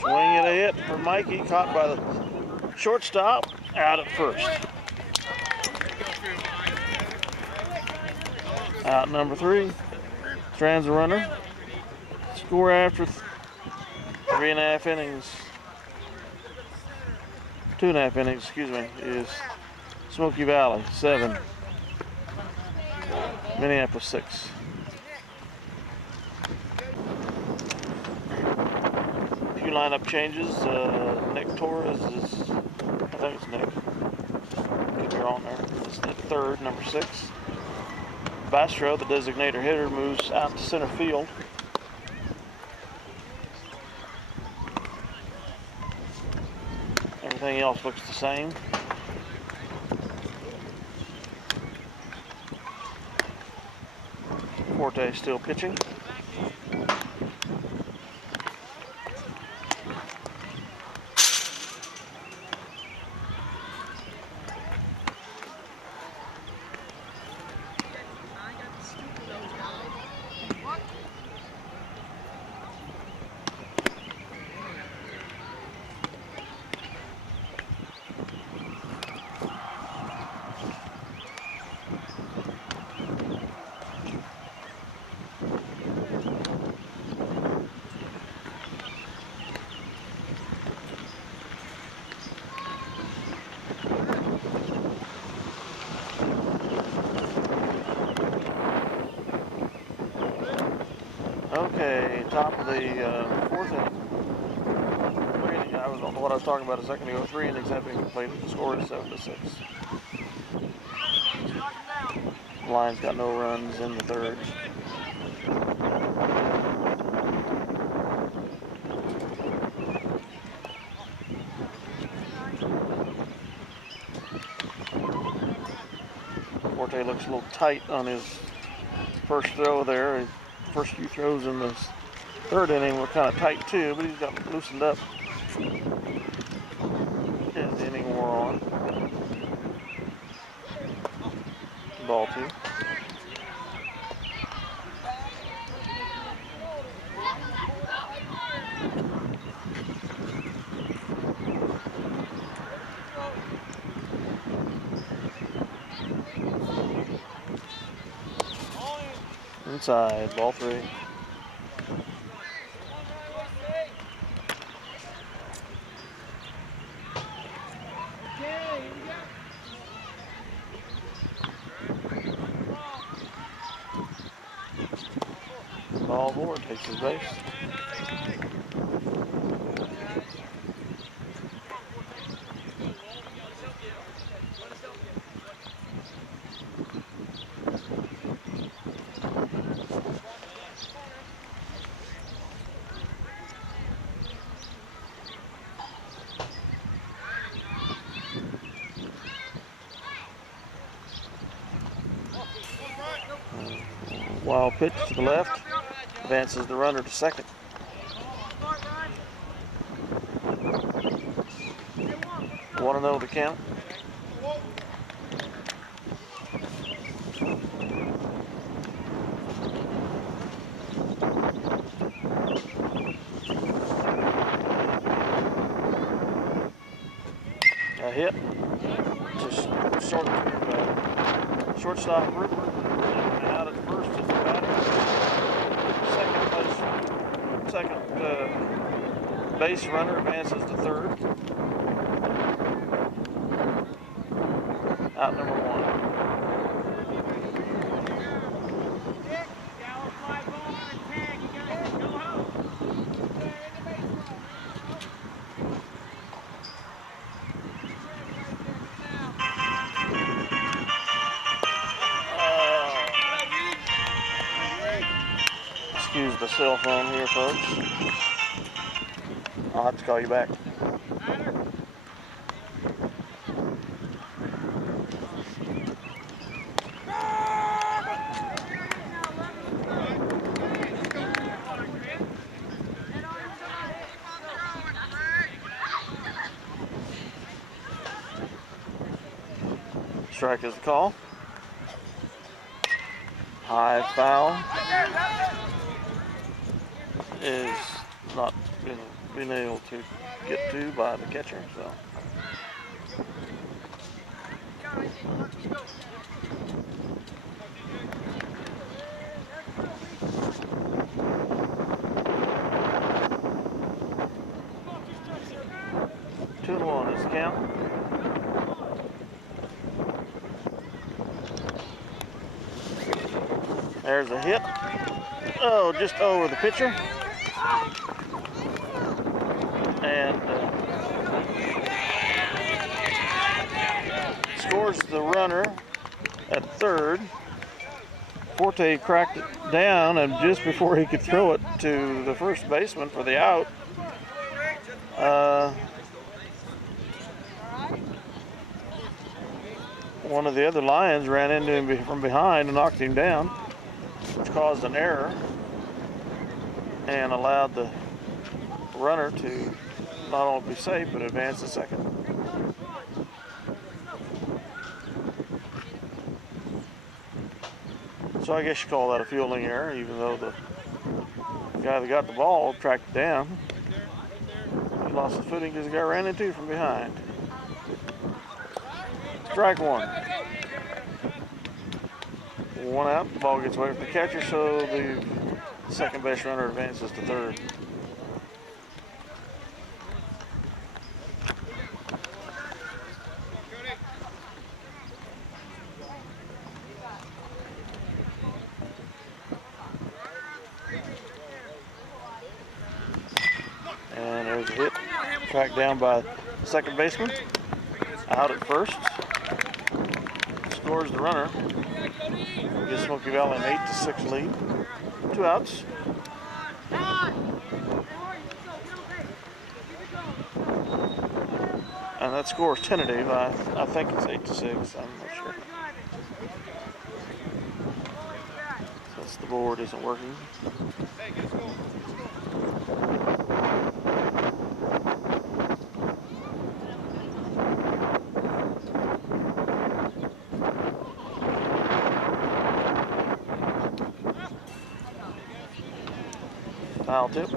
Swing and a hit for Mikey, caught by the shortstop, out at first. Out number 3. Strands a runner. Score after 3.5 innings. 2.5 innings, excuse me, is Smoky Valley 7. Minneapolis 6. A few lineup changes. Nick Torres is, I think it's Nick. Could be wrong there. It's the 3rd, number 6. Bastro, the designator hitter, moves out to center field. Everything else looks the same. Forte still pitching. Okay, top of the 4th inning. I don't know what I was talking about a second ago. 3 innings have been completed. The score is 7-6. The Lions got no runs in the 3rd. Forte looks a little tight on his first throw there. First few throws in the 3rd inning were kind of tight too, but he's got loosened up as the inning wore on. Ball 2. Inside, ball 3. Ball 4 takes his base. Wild pitch to the left. Advances the runner to second. Want to know the count? A hit to shortstop Rupert, and out at first is the batter. Second base runner advances to third. Out number one. Excuse the cell phone here, folks. I'll have to call you back. Strike is the call. High foul is not been able to get to by the catcher, so. Two and one is the count. There's a hit. Oh, just over the pitcher. And scores the runner at third. Forte cracked it down, and just before he could throw it to the first baseman for the out, one of the other Lions ran into him from behind and knocked him down, which caused an error and allowed the runner to not only be safe but advance to second. So I guess you call that a fielding error, even though the guy that got the ball tracked it down. He lost his footing because the guy ran into from behind. Strike one. One out, the ball gets away from the catcher, so the second base runner advances to third. And there's a hit, tracked down by the second baseman. Out at first. Scores the runner. Gives Smoky Valley an 8-6 lead. Two outs. And that score is tentative. I think it's 8-6. I'm not sure. Since the board isn't working. Foul tip.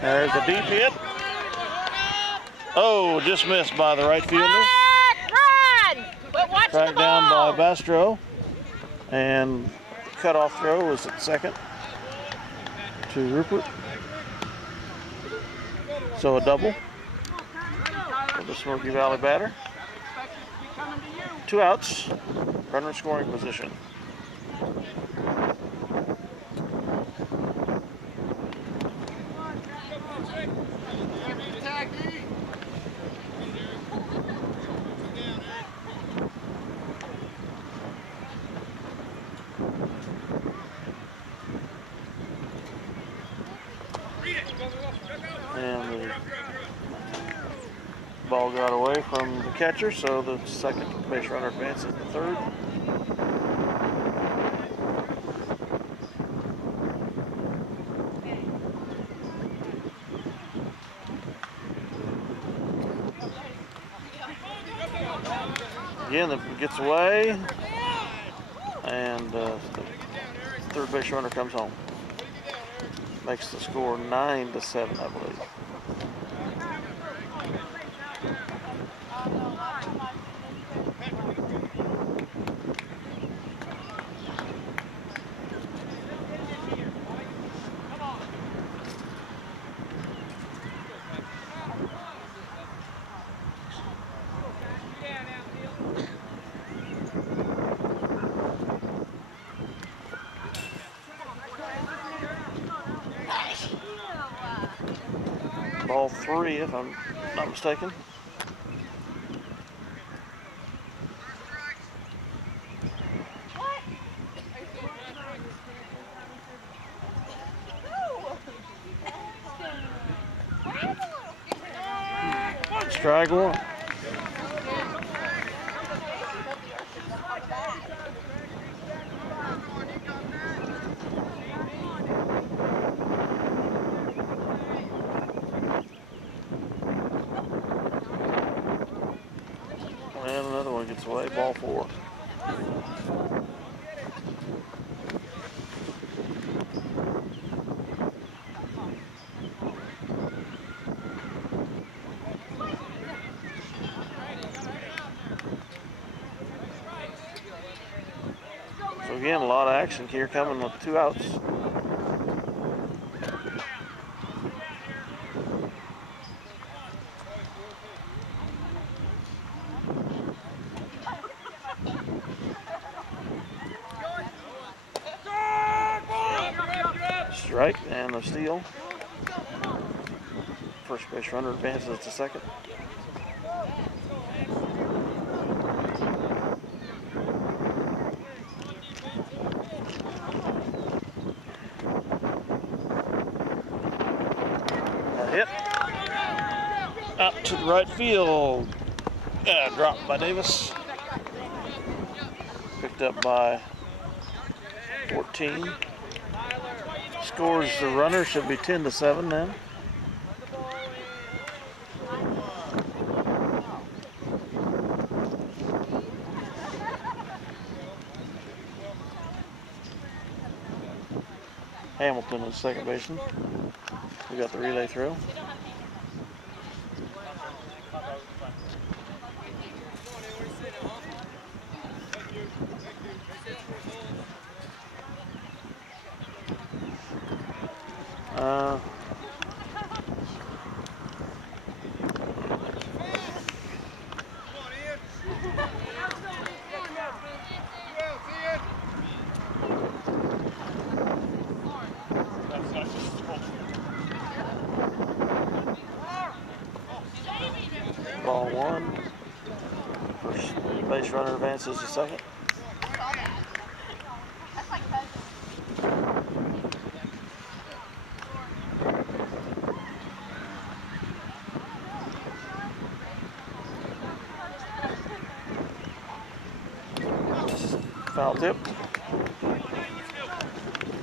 There's a deep hit. Oh, just missed by the right fielder. Run! But watch the Tracked down ball. by Bastro. And the cutoff throw was at second to Rupert. So a double for the Smoky Valley batter. Two outs, runner scoring position. catcher, so the second base runner advances to third. Again, it gets away, and the third base runner comes home. Makes the score 9-7, I believe. Ball 3, if I'm not mistaken. Strike one. And another one gets away, ball 4. So again, a lot of action here coming with 2 outs. Strike and a steal. First base runner advances to second. A hit out to the right field. Dropped by Davis. Picked up by 14. Scores the runner, should be 10-7 now. Hamilton is second baseman. We got the relay throw. Ball 1. First base runner advances to second. Foul tip.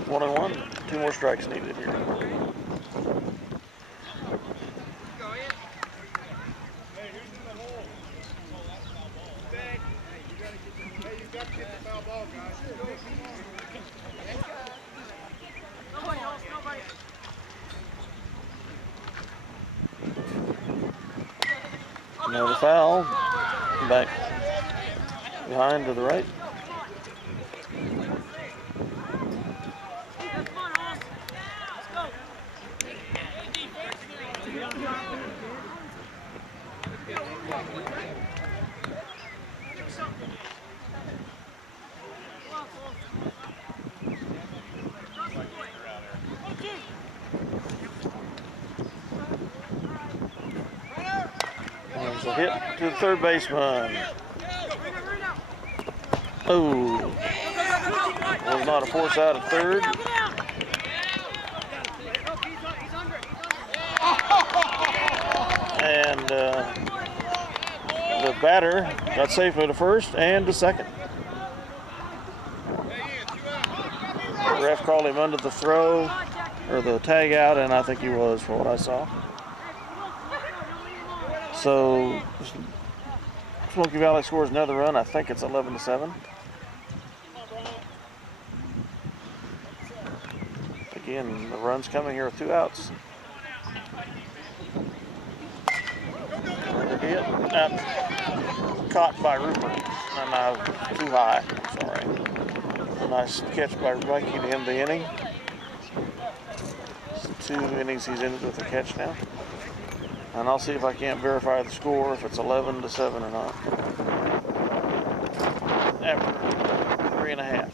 1-1. 2 more strikes needed here. Another foul. Back behind to the right. There's a hit to the third baseman. Oh, was not a force out at third. And the batter got safely to first and to second. The ref called him under the throw, or the tag out, and I think he was, for what I saw. So Smoky Valley scores another run. I think it's 11-7. Again, the run's coming here with 2 outs. Hit, caught by Rupert. Too high. Sorry. A nice catch by Mikey to end the inning. It's 2 innings he's ended with a catch now. And I'll see if I can't verify the score, if it's 11-7 or not. After 3.5.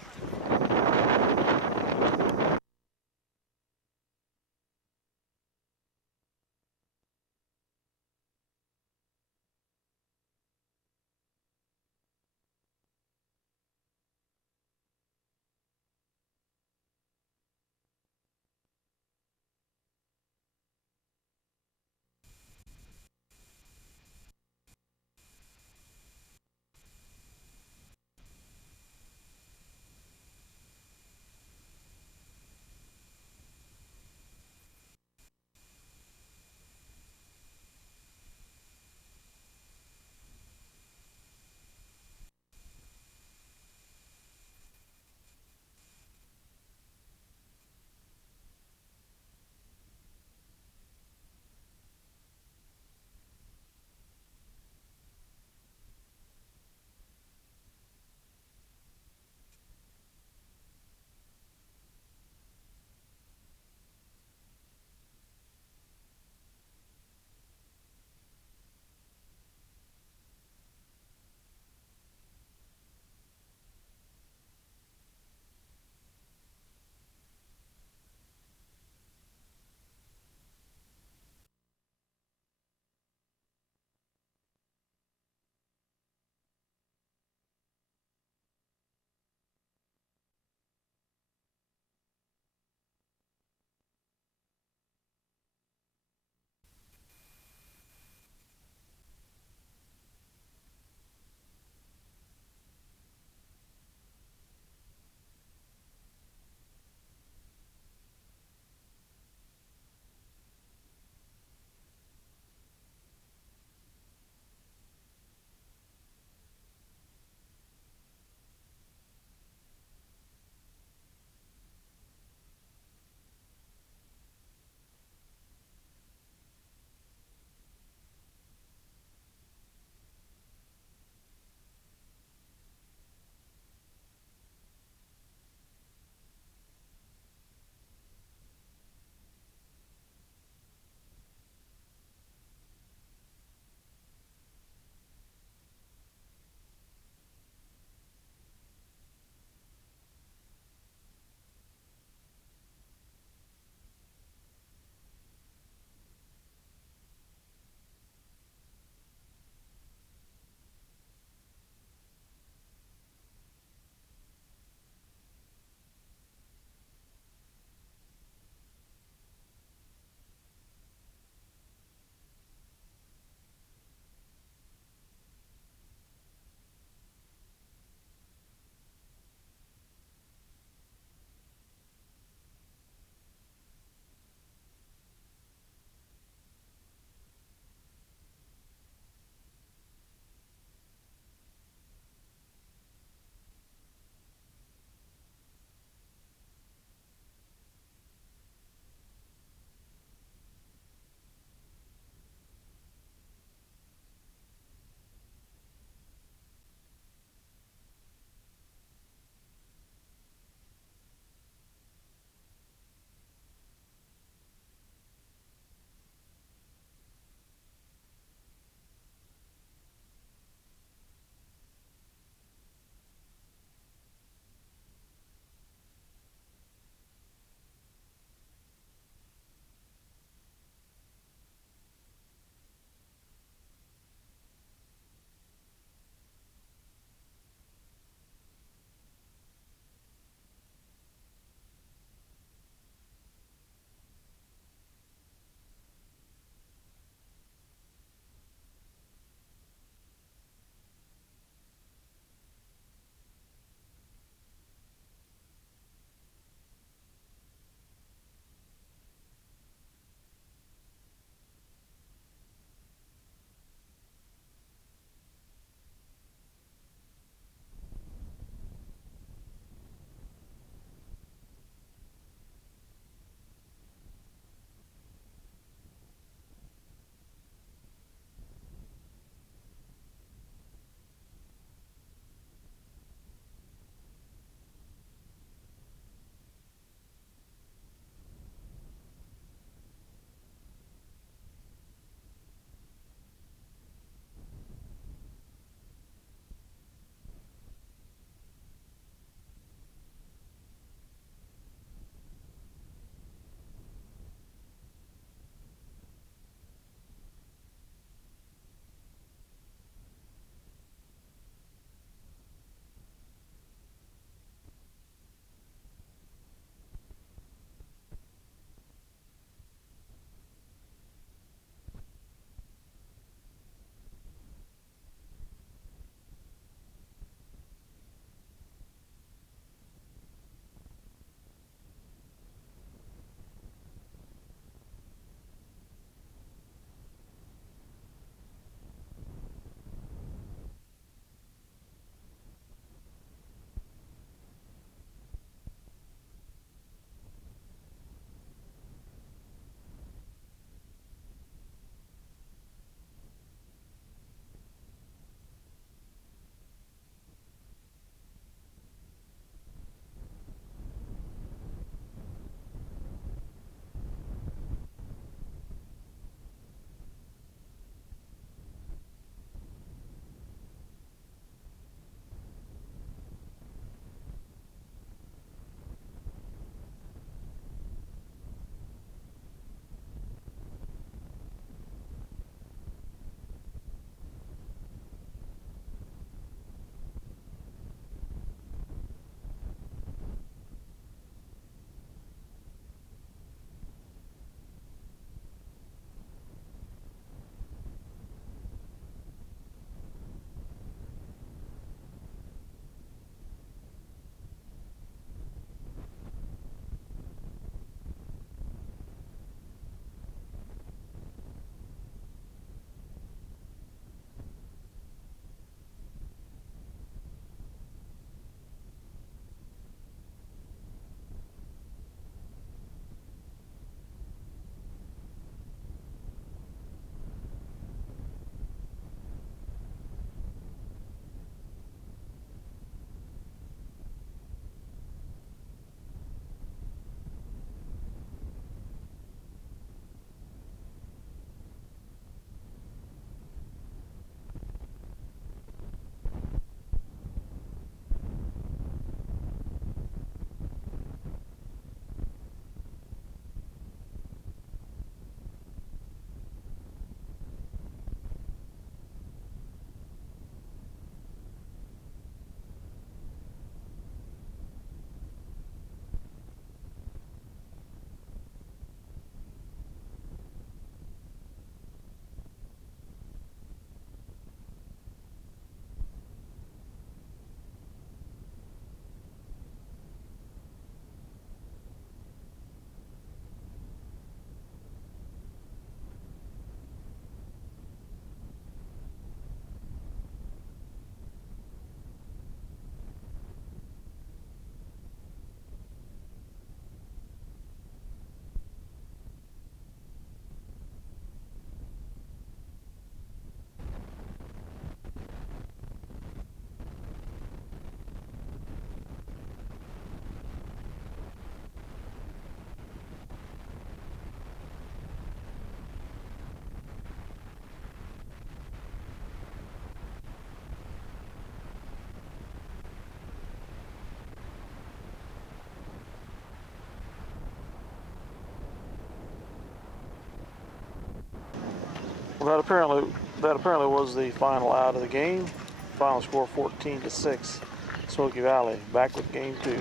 Well, that apparently was the final out of the game. Final score 14-6. Smoky Valley back with game 2.